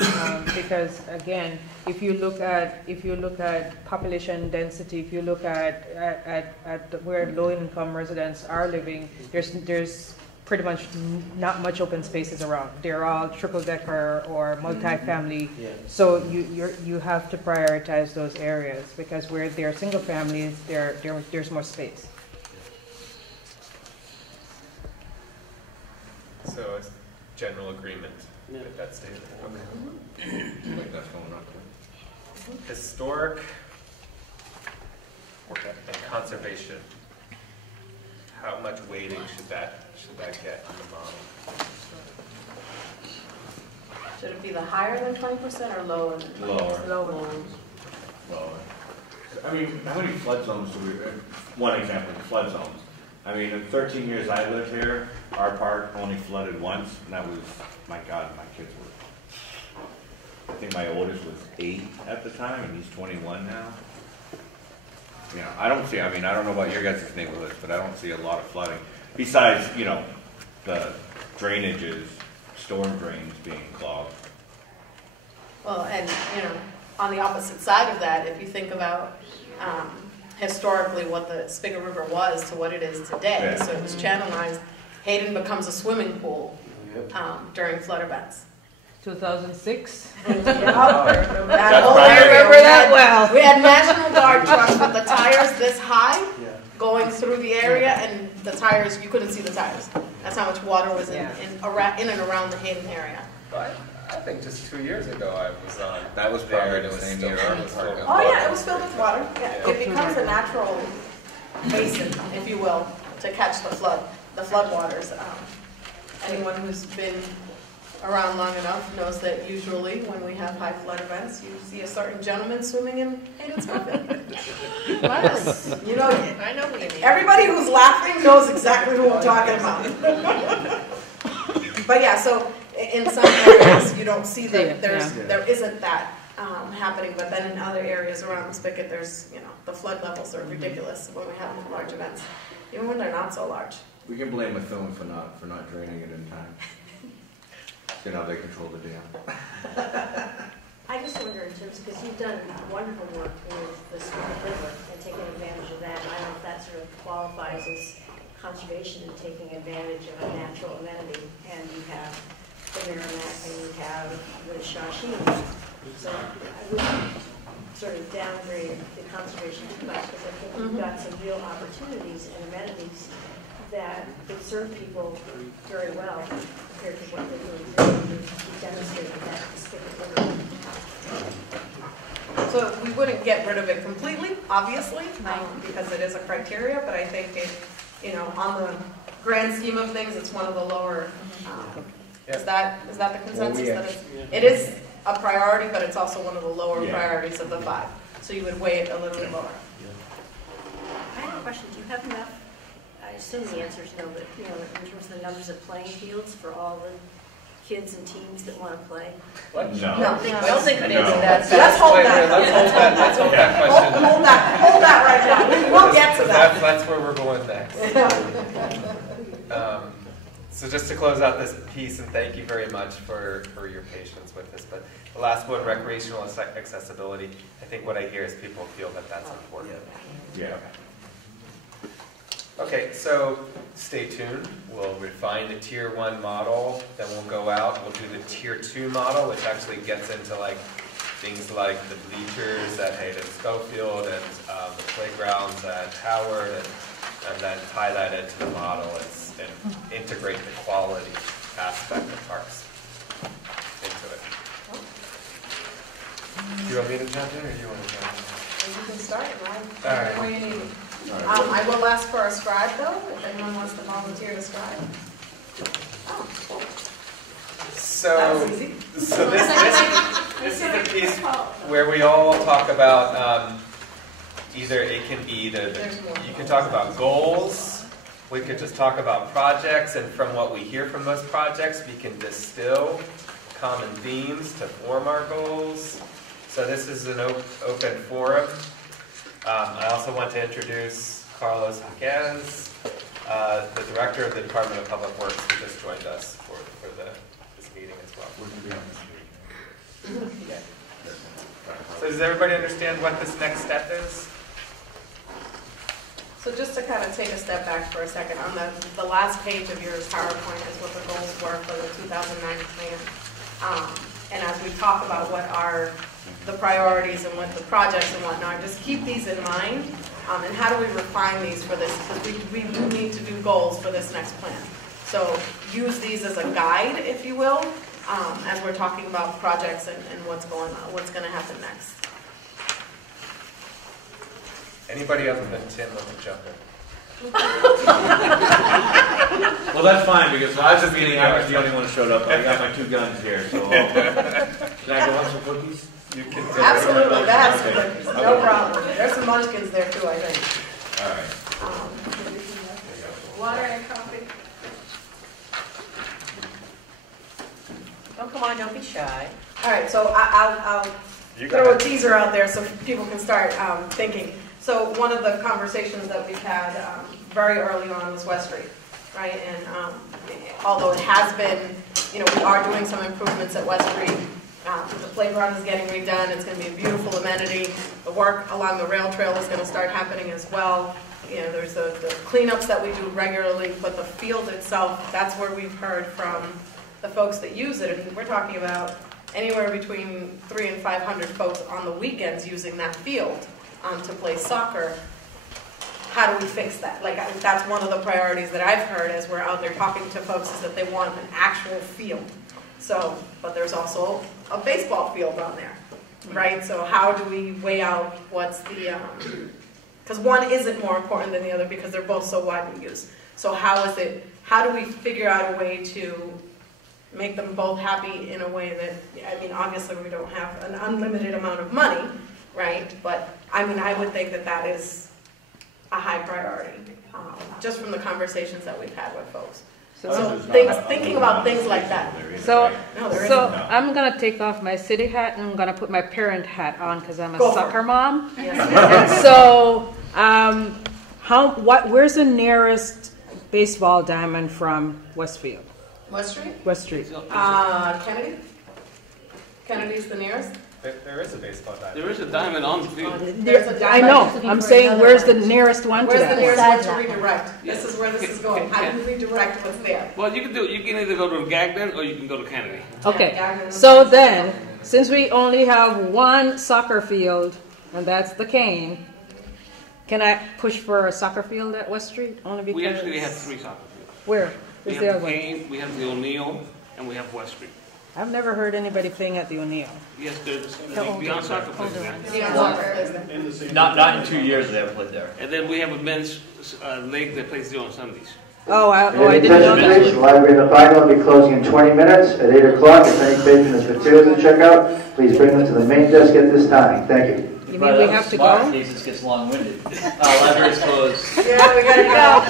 Because again, if you look at population density, if you look at where low-income residents are living, there's pretty much not much open spaces around. They're all triple-decker or multi-family. So you have to prioritize those areas, because where they're single families, there's more space. So it's general agreement with that statement. Okay. I think that's going up. Historic and conservation. How much weighting should that get in the model? Should it be the higher than 20% or lower than 20%? Lower. Lower. I mean, how many flood zones do we? One example, flood zones. I mean, in 13 years I lived here, our park only flooded once, and that was, my God, my kids were think my oldest was 8 at the time, and he's 21 now. You know, I don't see, I mean, I don't know about your guys' neighborhoods, but I don't see a lot of flooding. Besides, you know, the drainages, storm drains being clogged. Well, and, you know, on the opposite side of that, if you think about historically what the Spigot River was to what it is today, Yeah. so it was channelized, Hayden becomes a swimming pool during flood events. 2006. I remember Remember that well. We had National Guard trucks with the tires this high going through the area, and the tires, you couldn't see the tires. That's how much water was in and around the Hayden area. I think just 2 years ago I was on. That was probably the same year I was talking. Oh yeah, it was filled with water. Yeah, it becomes a natural basin, if you will, to catch the flood waters. Anyone who's been around long enough knows that usually when we have high flood events, you see a certain gentleman swimming in Hayden's River. You know, I know what you mean. everybody who's laughing knows exactly who I'm talking about. But yeah, so in some areas you don't see that there isn't that happening, but then in other areas around the Spigot, there's, you know, the flood levels are ridiculous when we have large events, even when they're not so large. We can blame Methuen for not draining it in time. You know, they control the dam. I just wonder in terms, because you've done wonderful work with the Spigot River and taking advantage of that. I don't know if that sort of qualifies as conservation and taking advantage of a natural amenity. And you have the Merrimack and you have the Shawsheen. So I wouldn't sort of downgrade the conservation too much, because I think you've got some real opportunities and amenities that would serve people very well compared to what they're doing today. You've demonstrated that at the Spigot River. So we wouldn't get rid of it completely, obviously, because it is a criteria, but I think it, you know, on the grand scheme of things, it's one of the lower. Is that the consensus? That it is a priority, but it's also one of the lower priorities of the 5. So you would weigh it a little bit lower. I have a question. Do you have enough? I assume the answer is no, but you know, in terms of the numbers of playing fields for all the kids and teams that want to play? What? No. I don't think we answered that. Let's hold that. Let's hold that question. Hold that right now. We'll get to that. That's where we're going next. So just to close out this piece, and thank you very much for your patience with this, but the last one, recreational accessibility, I think what I hear is people feel that that's important. Yeah. Okay, so stay tuned. We'll refine the Tier 1 model, then we'll go out, we'll do the Tier 2 model, which actually gets into like things like the bleachers at Hayden Schofield and the playgrounds at Howard, and then tie that into the model and integrate the quality aspect of parks into it. Do you want me to jump in, or do you want to jump in? You can start, right? All right. Where you need. I will ask for a scribe, though, if anyone wants to volunteer to scribe. So this is the piece where we all talk about either it can be you can talk about goals, we could just talk about projects, and from what we hear from those projects, we can distill common themes to form our goals. So this is an open forum. I also want to introduce Carlos Jaquez, the director of the Department of Public Works, who just joined us for this meeting as well. So does everybody understand what this next step is? So just to kind of take a step back for a second, on the last page of your PowerPoint is what the goals were for the 2009 plan. And as we talk about what are the priorities and what the projects and whatnot, just keep these in mind. And how do we refine these for this? Because we do need to do goals for this next plan. So use these as a guide, if you will, as we're talking about projects and what's going on, what's going to happen next. Anybody other than Tim want to jump in? Well, that's fine, because when I was at the meeting, I was the only one who showed up. I got my 2 guns here, so can I go have some cookies? You can Absolutely, that's some cookies. No problem. There's some munchkins there too, I think. All right. Water and coffee. Oh, come on, don't be shy. All right, so I'll throw a teaser out there so people can start thinking. So one of the conversations that we've had very early on was West Street, right? And although it has been, we are doing some improvements at West Street. The playground is getting redone. It's going to be a beautiful amenity. The work along the rail trail is going to start happening as well. There's the cleanups that we do regularly, but the field itself, that's where we've heard from the folks that use it. And we're talking about anywhere between 300 and 500 folks on the weekends using that field to play soccer. How do we fix that? That's one of the priorities that I've heard as we're out there talking to folks, is that they want an actual field. So, but there's also a baseball field on there, right? So how do we weigh out what's the, because one isn't more important than the other because they're both so widely used. So how do we figure out a way to make them both happy in a way that, obviously we don't have an unlimited amount of money, right? But I would think that that is a high priority, just from the conversations that we've had with folks. So thinking about things like that. So I'm going to take off my city hat and I'm going to put my parent hat on because I'm a soccer mom. Yes. And so where's the nearest baseball diamond from Westfield? West Street? West Street. Kennedy? Kennedy's the nearest? There is a baseball diamond. There is a diamond on the field. I know. I'm saying, where's the nearest one to that? Where's the nearest one to redirect? This is where this is going. How do you redirect what's there? Well, you can either go to Gagnon or you can go to Kennedy. Okay. So then, since we only have one soccer field, and that's the Cane, can I push for a soccer field at West Street? Only because We actually have 3 soccer fields. Where? We Is the have other the one? Cane, we have the O'Neill, and we have West Street. I've never heard anybody playing at the O'Neill. Yes, there's Beyond Soccer plays there. Not in 2 years they haven't played there. And then we have a men's league that plays there on Sundays. I didn't know that. Library in the final will be closing in 20 minutes at 8 o'clock. If any patron has materials to check out, please bring them to the main desk at this time. Thank you. You mean we have to go? In case this gets long-winded. Library's closed. Yeah, we gotta go.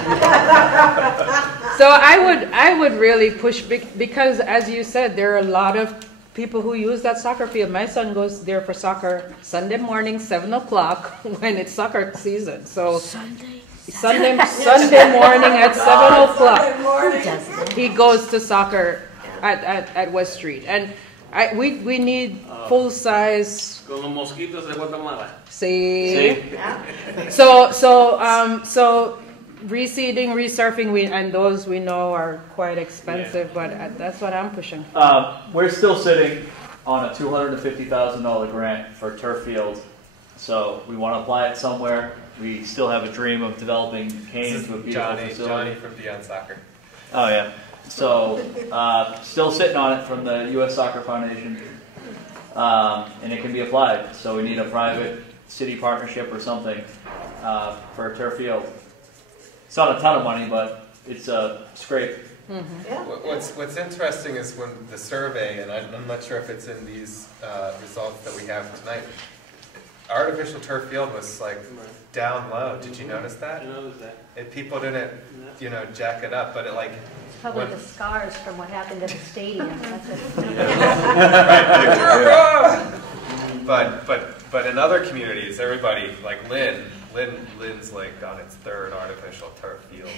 So I would really push because, as you said, there are a lot of people who use that soccer field. My son goes there for soccer Sunday morning, 7 o'clock when it's soccer season. So Sunday morning at 7 o'clock, he goes to soccer at West Street, and we need full size. Con los mosquitos de Guatemala. See. So reseeding, resurfing, and those we know are quite expensive, but that's what I'm pushing. We're still sitting on a $250,000 grant for turf field, so we want to apply it somewhere. We still have a dream of developing Cane into a beautiful facility. Johnny from Beyond Soccer. Oh yeah. So still sitting on it from the U.S. Soccer Foundation, and it can be applied. So we need a private city partnership or something for a turf field. It's not a ton of money, but it's a scrape. Mm-hmm. Yeah. What's interesting is when the survey, and I'm not sure if it's in these results that we have tonight, artificial turf field was down low. Did you notice that? I noticed that. People didn't, jack it up, but it Probably the scars from what happened at the stadium. That's it. But in other communities, everybody Lynn's on its 3rd artificial turf field.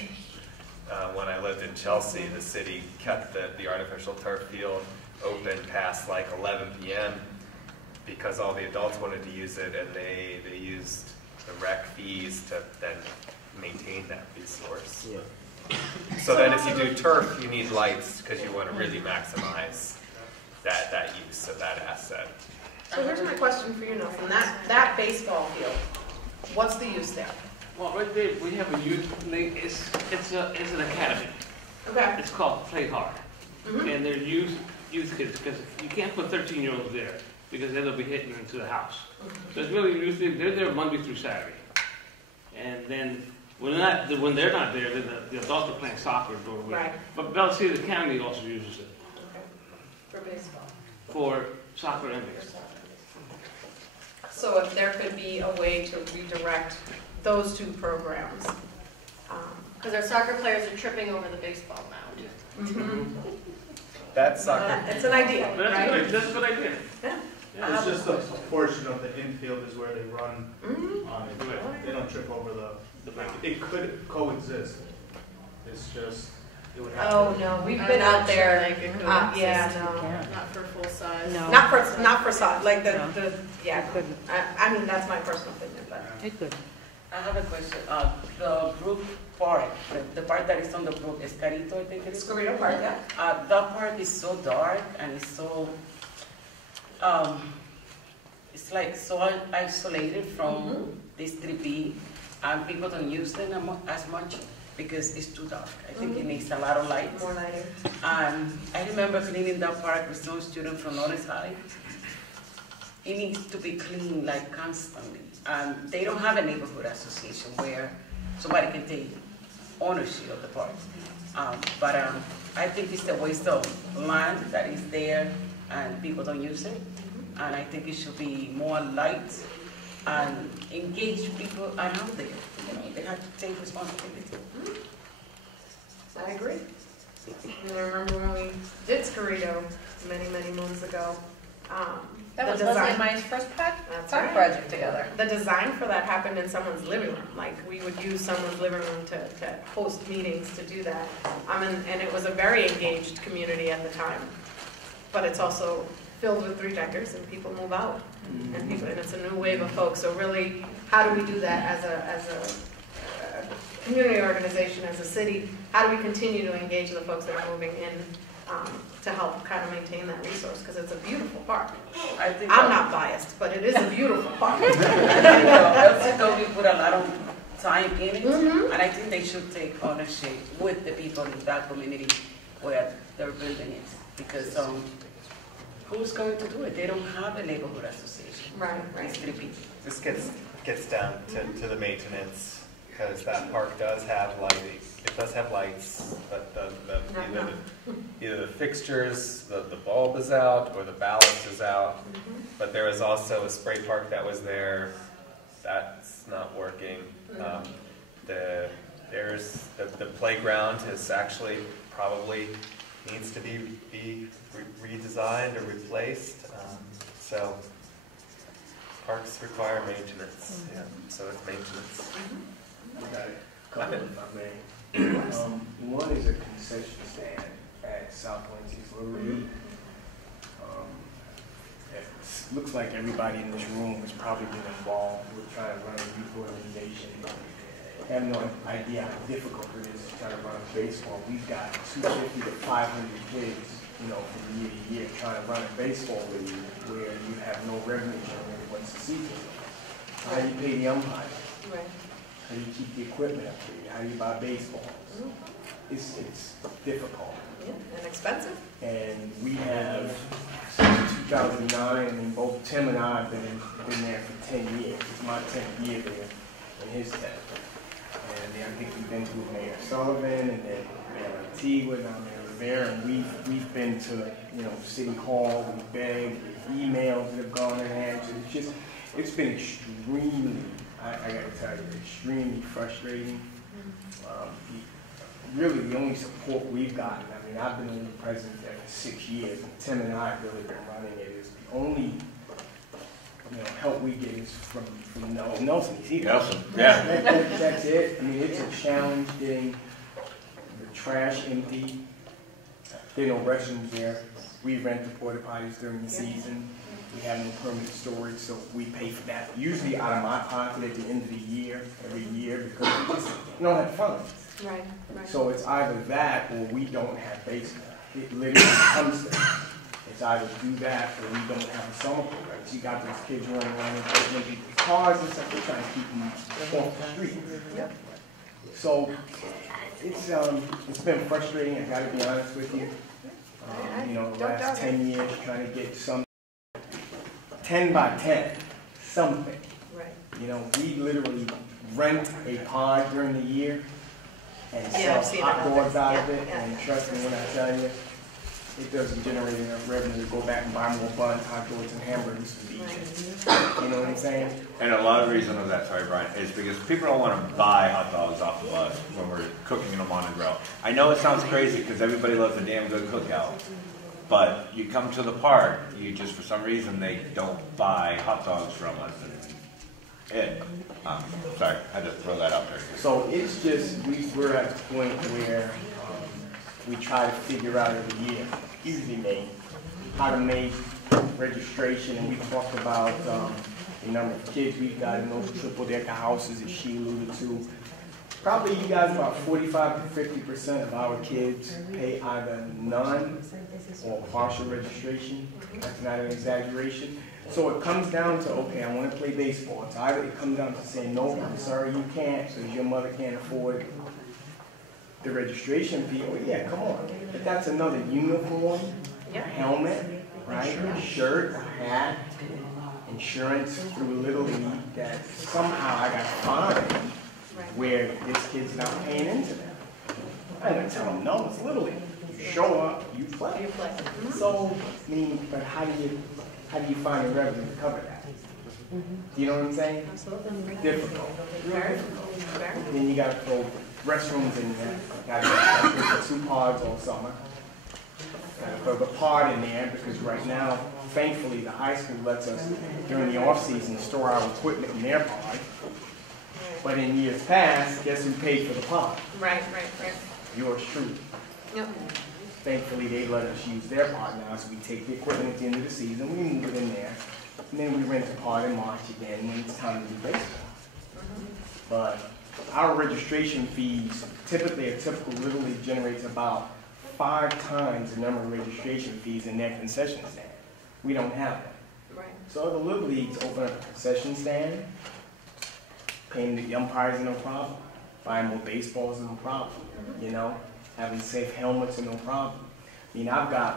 When I lived in Chelsea, the city kept the artificial turf field open past 11 p.m. because all the adults wanted to use it, and they used the rec fees to then maintain that resource. Yeah. So then if you do turf, you need lights because you want to really maximize that use of that asset. So here's my question for you, Nelson. That baseball field, what's the use there? Well, right there we have a youth league. It's an academy. Okay. It's called Play Hard, and they're youth kids because you can't put 13-year-olds there because then they'll be hitting into the house. So it's really youth league. They're there Monday through Saturday, and then when they're not there, then the adults are playing soccer during the week. Right. But Bell City County also uses it. Okay. For baseball. For soccer and baseball. So if there could be a way to redirect those two programs. Because our soccer players are tripping over the baseball mound. That's soccer. It's an idea, That's right? good, that's a good idea. Yeah. Yeah, it's just a portion of the infield is where they run Mhm. on it. They don't trip over the back. It could coexist. It's just, it would have Oh, to. no, we've I'm been not out there. sure they could Yeah, coexist. no. Not for full size. No. Not for size, like No. yeah. It couldn't. I mean, that's my personal opinion, but. It could. I have a question. The Brook Park, the part that is on the brook, Escarito, I think it is. Escarito Park, yeah. That park is so dark and it's so, it's like so isolated from this 3B, and people don't use them as much because it's too dark. I think it needs a lot of light. More lighting. And I remember cleaning that park with some students from Norris High. It needs to be cleaned like constantly. And they don't have a neighborhood association where somebody can take ownership of the park. But I think it's a waste of land that is there and people don't use it. And I think it should be more light and engage people around there. You know, they have to take responsibility. I agree. I remember when we did Escarito many, many moons ago. That the was design- Leslie and my first park right. project together. The design for that happened in someone's living room. Like, we would use someone's living room to host meetings to do that. And it was a very engaged community at the time. But it's also filled with three-deckers and people move out. And it's a new wave of folks. So really, how do we do that as a community organization, as a city? How do we continue to engage the folks that are moving in to help kind of maintain that resource? Because it's a beautiful park. I think I'm not biased, but it is a beautiful park. we put a lot of time in it, and I think they should take ownership with the people in that community where they're building it. Because who's going to do it? They don't have a neighborhood association. Right. It's 3B. This gets down to the maintenance, because that park does have lighting. It does have lights, but either the fixtures, the bulb is out, or the ballast is out. But there was also a spray park that was there. That's not working. The playground is actually probably needs to be redesigned or replaced. So parks require maintenance. Yeah, so it's maintenance. Got it. Couple, if I may. One is a concession stand at South Lansing's Liberty. It looks like everybody in this room has probably been involved with trying to run a youth organization. I have no idea how difficult it is to try to run baseball. We've got 250 to 500 kids, from year to year trying to run a baseball league where you have no revenue generated once the season. How do you pay the umpires? Right. How do you keep the equipment up to you? How do you buy baseballs? It's difficult. Yeah, and expensive. And we have, since 2009, both Tim and I have been there for 10 years. It's my 10th year there and his 10th. And I think we've been to Mayor Sullivan and then Mayor Antigua and Mayor Rivera, and we've been to, City Hall, we begged, emails that have gone unanswered. It's been extremely, I gotta tell you, extremely frustrating. Really, the only support we've gotten, I've been only president there for 6 years, and Tim and I have really been running it. Is the only help we get is from Nelson. He's here. Nelson, yeah. That's it. It's a challenge getting the trash empty. There are no restrooms there. We rent the porta potties during the season. We have no permanent storage, so we pay for that. Usually out of my pocket at the end of the year, every year, because we don't have funds. Right. So it's either that or we don't have baseball. It literally comes to that. It's either do that or we don't have a summer program. So you got those kids running around and making cars and stuff. They're trying to keep them off the street. So it's been frustrating. I got to be honest with you. The last 10 years trying to get some 10 by 10 something. Right. We literally rent a pod during the year and I've sell seen hot it. dogs out of Yeah, it, yeah. and trust me when I tell you, it doesn't generate enough revenue to go back and buy more buns, hot dogs, and hamburgers for BJ's. You know what I'm saying? And a lot of the reason of that, sorry Brian, is because people don't want to buy hot dogs off the bus when we're cooking them on the grill. I know it sounds crazy because everybody loves a damn good cookout, But you come to the park, you just, for some reason, they don't buy hot dogs from us. Sorry, I had to throw that out there. So it's just, we're at the point where we try to figure out every year, easily made, how to make registration, and we talked about the number of kids we've got in those triple-decker houses, as she alluded to. Probably you guys, about 45 to 50% of our kids pay either none or partial registration. That's not an exaggeration. So it comes down to, okay, I want to play baseball. It's either it comes down to saying, no, I'm sorry, you can't, because your mother can't afford the registration fee. Oh yeah, come on. But that's another uniform, a helmet, right? A shirt, a hat, insurance through Little League that somehow I got fined where this kid's not paying into that. I ain't gonna tell them, no, it's Little League. You show up, you play. So, I mean, but how do you find the revenue to cover that? You know what I'm saying? Absolutely. Difficult. Very difficult. Then you gotta throw restrooms in there. Gotta put 2 pods all summer. Gotta throw the pod in there because right now, thankfully, the high school lets us, during the off season, store our equipment in their pod. But in years past, guess who paid for the pod? Right. Yours truly. Yep. Thankfully, they let us use their pod now, so we take the equipment at the end of the season, we move it in there, and then we rent the pod in March again when it's time to do baseball. But our registration fees, typically a typical Little League generates about 5 times the number of registration fees in their concession stand. We don't have that. Right. So the Little Leagues open up a concession stand, paying the umpires are no problem, buying more baseballs are no problem, you know, having safe helmets are no problem. I mean,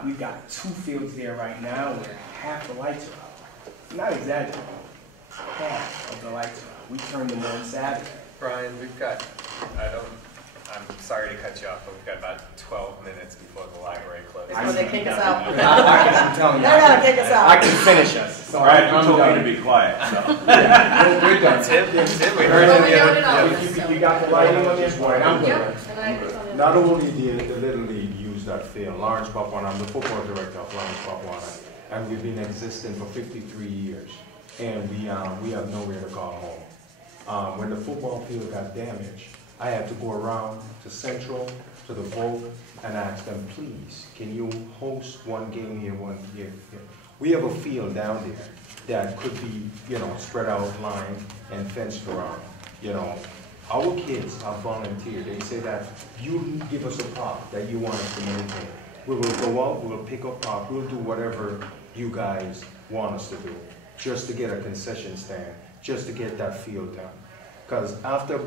we've got 2 fields there right now where half the lights are out. I'm not exaggerating. Half of the lights are out. We turned them on Saturday. Brian, I'm sorry to cut you off, but we've got about 12 minutes before the library closes. Before they kick us out. I'm telling you. No, kick us out. I can finish us. So Right, you told me to be quiet, so. We're done. Tim, we heard heard it. You got the lighting on this board. I'm good. Not only did the Little League use that field, Lawrence Papuana, I'm the football director of Lawrence Papuana, and we've been existing for 53 years, and we have nowhere to call home. When the football field got damaged, I had to go around to Central, to the Vogue, and ask them, please, can you host one game here, one here? We have a field down there that could be, spread out, lined, and fenced around. Our kids have volunteered. They say that you give us a prop that you want us to maintain. We will go out, we will pick up prop, we'll do whatever you guys want us to do, just to get a concession stand, just to get that field done. Because after,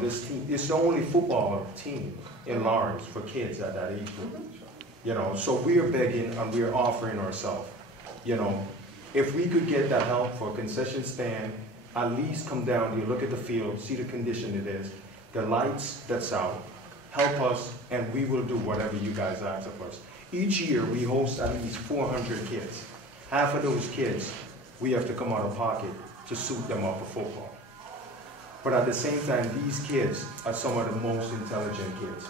this team, it's the only football team in Lawrence for kids at that age group. So we're begging and we're offering ourselves. If we could get that help for a concession stand, at least come down here, look at the field, see the condition it is, the lights that's out, help us, and we will do whatever you guys ask of us. Each year, we host at least 400 kids. Half of those kids, we have to come out of pocket to suit them up for football. But at the same time, these kids are some of the most intelligent kids.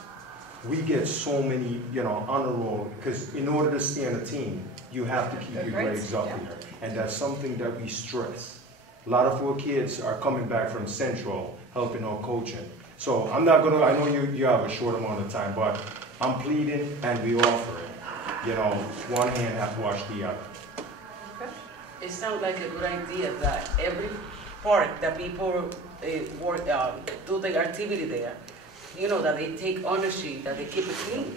We get so many, honor roll, because in order to stay on a team, you have to keep your grades up here. And that's something that we stress. A lot of our kids are coming back from Central, helping our coaching. So I'm not gonna, I know you have a short amount of time, but I'm pleading and we offer it. One hand has to wash the other. It sounds like a good idea that every park that people do the activity there, that they take ownership, that they keep it clean.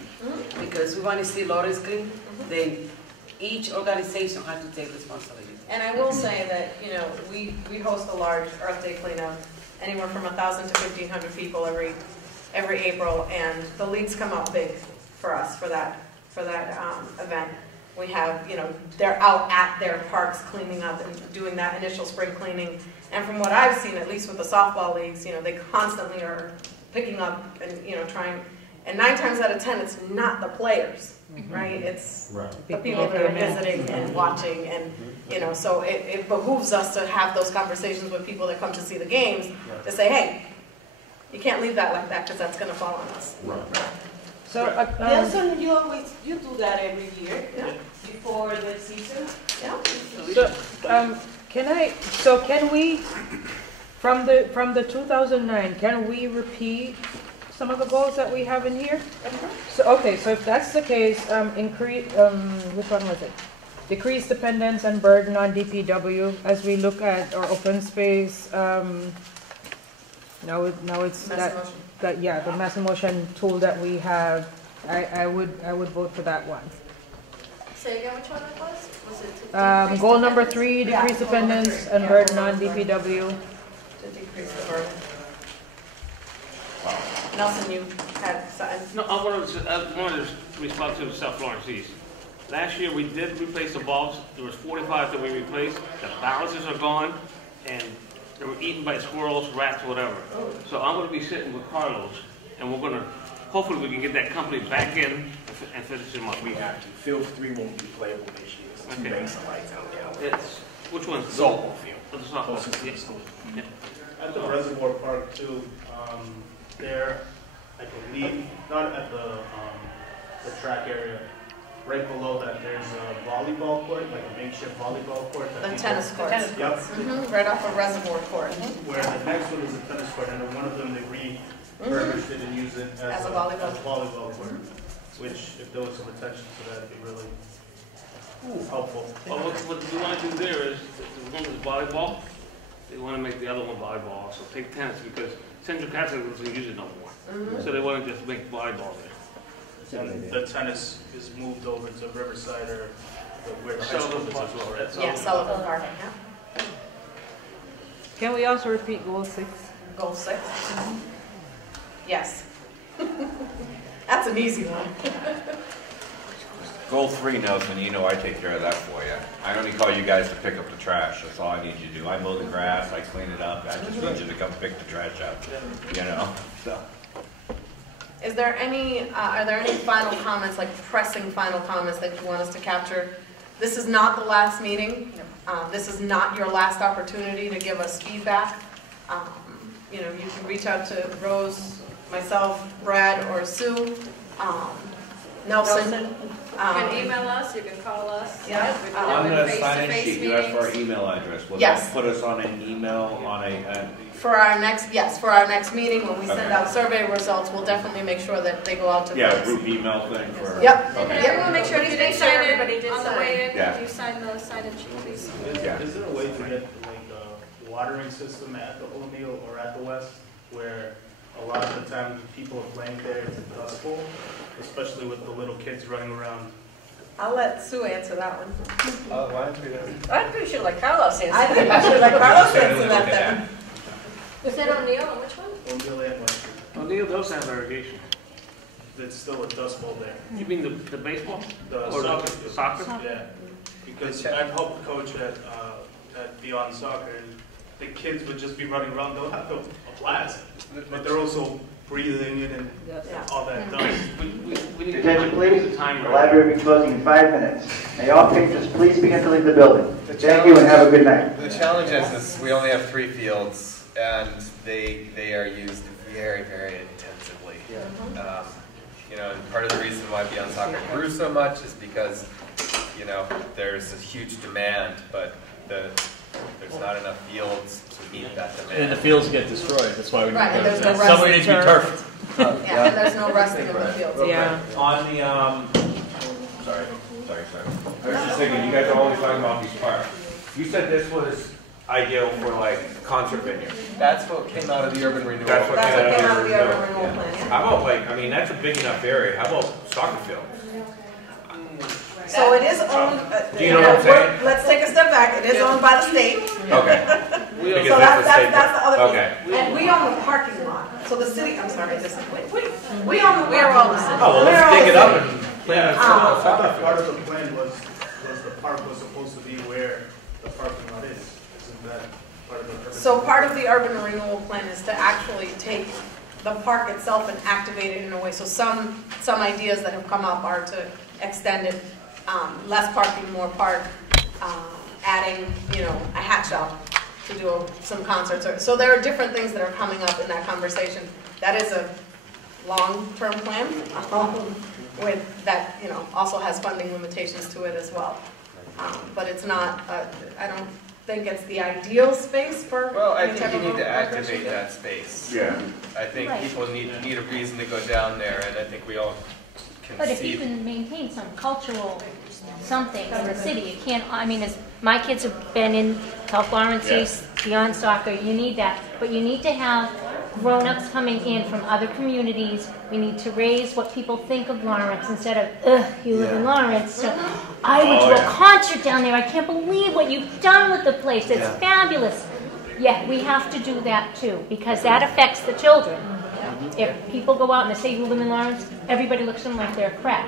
Because we want to see Lawrence clean, then each organization has to take responsibility. And I will say that, we host a large Earth Day cleanup, anywhere from 1,000 to 1,500 people every April, and the leagues come out big for us for that event. We have, they're out at their parks cleaning up and doing that initial spring cleaning. And from what I've seen, at least with the softball leagues, they constantly are picking up and, trying. And 9 times out of 10, it's not the players, right? It's the people that are visiting and watching. And, so it behooves us to have those conversations with people that come to see the games to say, hey, you can't leave that like that because that's going to fall on us. Right. So, Nelson, you do that every year, before the season? Yeah. So, can we, from the 2009, can we repeat some of the goals that we have in here? So, okay, so if that's the case, which one was it? Decrease dependence and burden on DPW as we look at our open space. Now it's the mass motion tool that we have. I would vote for that one. Say again, which one it was? Was it Goal number 3, decrease dependence and burden on DPW. To decrease the burden. Nelson, you had something? No, I want to respond to the South Florence East. Last year, we did replace the bulbs. There was 45 that we replaced. The balances are gone, and they were eaten by squirrels, rats, whatever. So I'm going to be sitting with Carlos, and we're going to, hopefully we can get that company back in and finish them up. We have to. Field 3 won't be playable this year. It's 2 banks of lights out there. Which one's? Softball field. Oh, the softball Closest to field. the school. Yeah. At the Reservoir Park too, there, I believe, not at the track area, right below that, there's a volleyball court, like a makeshift volleyball court. The tennis courts. Yep. Right off of Reservoir Court. Where the next one is a tennis court, and then one of them they refurbished it and used it as a volleyball court. Which, if there was some attention to that, it'd be really helpful. Well, what we want to do there is, the one is volleyball, they want to make the other one volleyball also. Take tennis, because Central Catholic doesn't use it no more. So they want to just make volleyball there. And the tennis is moved over to Riverside or where the high school is as well, right? Yeah, Sullivan Park. Yeah. Can we also repeat goal 6? Goal 6? Yes. That's an easy one. Goal 3, Nelson, you know I take care of that for you. I only call you guys to pick up the trash. That's all I need you to do. I mow the grass, I clean it up. I just need you to come pick the trash up. You know? So. Is there any, are there any final comments, like pressing final comments that you want us to capture? This is not the last meeting. This is not your last opportunity to give us feedback. You know, you can reach out to Rose, myself, Brad, or Sue, Nelson. You can email us, you can call us. Yeah. I'm going to sign in sheet. You asked for our email address. Will Yes. that put us on an email on a... For our next, for our next meeting, when we send out survey results, we'll definitely make sure that they go out to Yeah, group email thing for... Yep. Okay. Yeah, we'll make sure you did sign it on the way in. Yeah. Did you sign the sign-in sheet, please? Is there a way to get like a watering system at the O'Neill or at the West, where a lot of the time people are playing there, it's a dust bowl, especially with the little kids running around? I'll let Sue answer that one. Why don't we do I'm pretty sure like Carlos answered. I think I should let Carlos answer that then. Is that O'Neill, on which one? O'Neill and West Street. O'Neill does have irrigation. There's still a dust bowl there. You mean the baseball? The Or soccer. the soccer? Yeah, because I've helped coach at Beyond Soccer, and the kids would just be running around. They'll have a blast, but they're also breathing in and all that dust. Attention please, the library will be closing in 5 minutes. May all patrons please begin to leave the building. Thank you and have a good night. The challenge is we only have 3 fields, and they are used very, very intensively. You know, and part of the reason why Beyond Soccer grew so much is because, you know, there's a huge demand, but there's not enough fields to meet that demand. And the fields get destroyed. That's why we Right, and need there's no rest somebody needs to be turfed. Yeah, and there's no resting in the fields. Yeah. On the, sorry. I was just thinking, you guys are always talking about these parks. You said this was ideal for like concert venues. That's what came out of the urban renewal. That's what came out of the urban renewal plan, yeah. How about like, I mean, that's a big enough area. How about soccer field? So it is owned. Do you know what I'm saying? Let's take a step back. It is owned by the state. Okay. So that's the other piece. Okay. And we own the parking lot. So the city, I'm sorry, we own the, we're all the city. Oh, well, let's dig it up and plan a I soccer thought field. part of the plan was the park was supposed to be where the parking lot is. Isn't that part of the urban? So part of the urban renewal plan is to actually take the park itself and activate it in a way. So some ideas that have come up are to extend it, less parking, more park, adding, you know, a hat shop to do some concerts. So there are different things that are coming up in that conversation. That is a long-term plan with that, you know, also has funding limitations to it as well. But it's not, I don't think it's the ideal space for. Well, I any think type you of need to migration. activate that space. Yeah. I think Right. people need a reason to go down there, and I think we all can But if you see. can maintain some cultural something in the city, you can't, I mean, as my kids have been in South Lawrence East, beyond soccer, you need that. But you need to have grown-ups coming in from other communities. We need to raise what people think of Lawrence instead of, ugh, you live in Lawrence. So I went to a concert down there. I can't believe what you've done with the place. It's fabulous. Yeah, we have to do that too, because that affects the children. If people go out and they say you live in Lawrence, everybody looks at them like they're crap.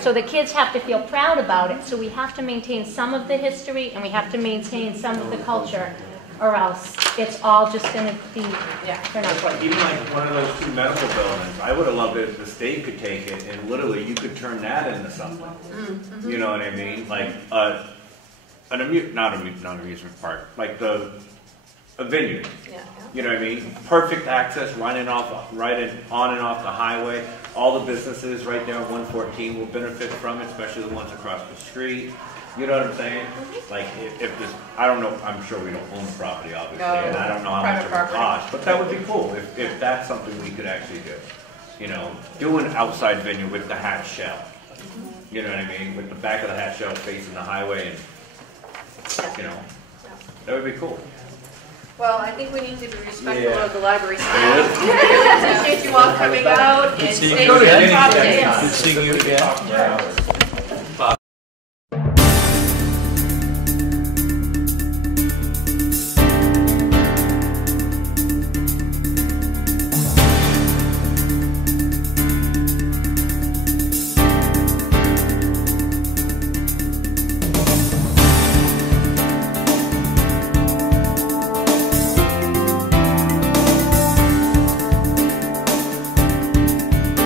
So the kids have to feel proud about it. So we have to maintain some of the history and we have to maintain some of the culture, or else it's all just going to be for That's nothing. like, even like one of those two medical buildings, I would have loved it if the state could take it and literally you could turn that into something. You know what I mean? Like not an amusement park, like a vineyard. You know what I mean? Perfect access, on and off the highway. All the businesses right there on 114 will benefit from it, especially the ones across the street. You know what I'm saying? Like if this, I don't know, I'm sure we don't own the property obviously, and I don't know how much it would cost, but that would be cool if that's something we could actually do. You know, do an outside venue with the hatch shell. You know what I mean? With the back of the hatch shell facing the highway, and you know, that would be cool. Well, I think we need to be respectful Yeah. of the library staff. Really appreciate you all coming out and staying on top of it. Good seeing you again.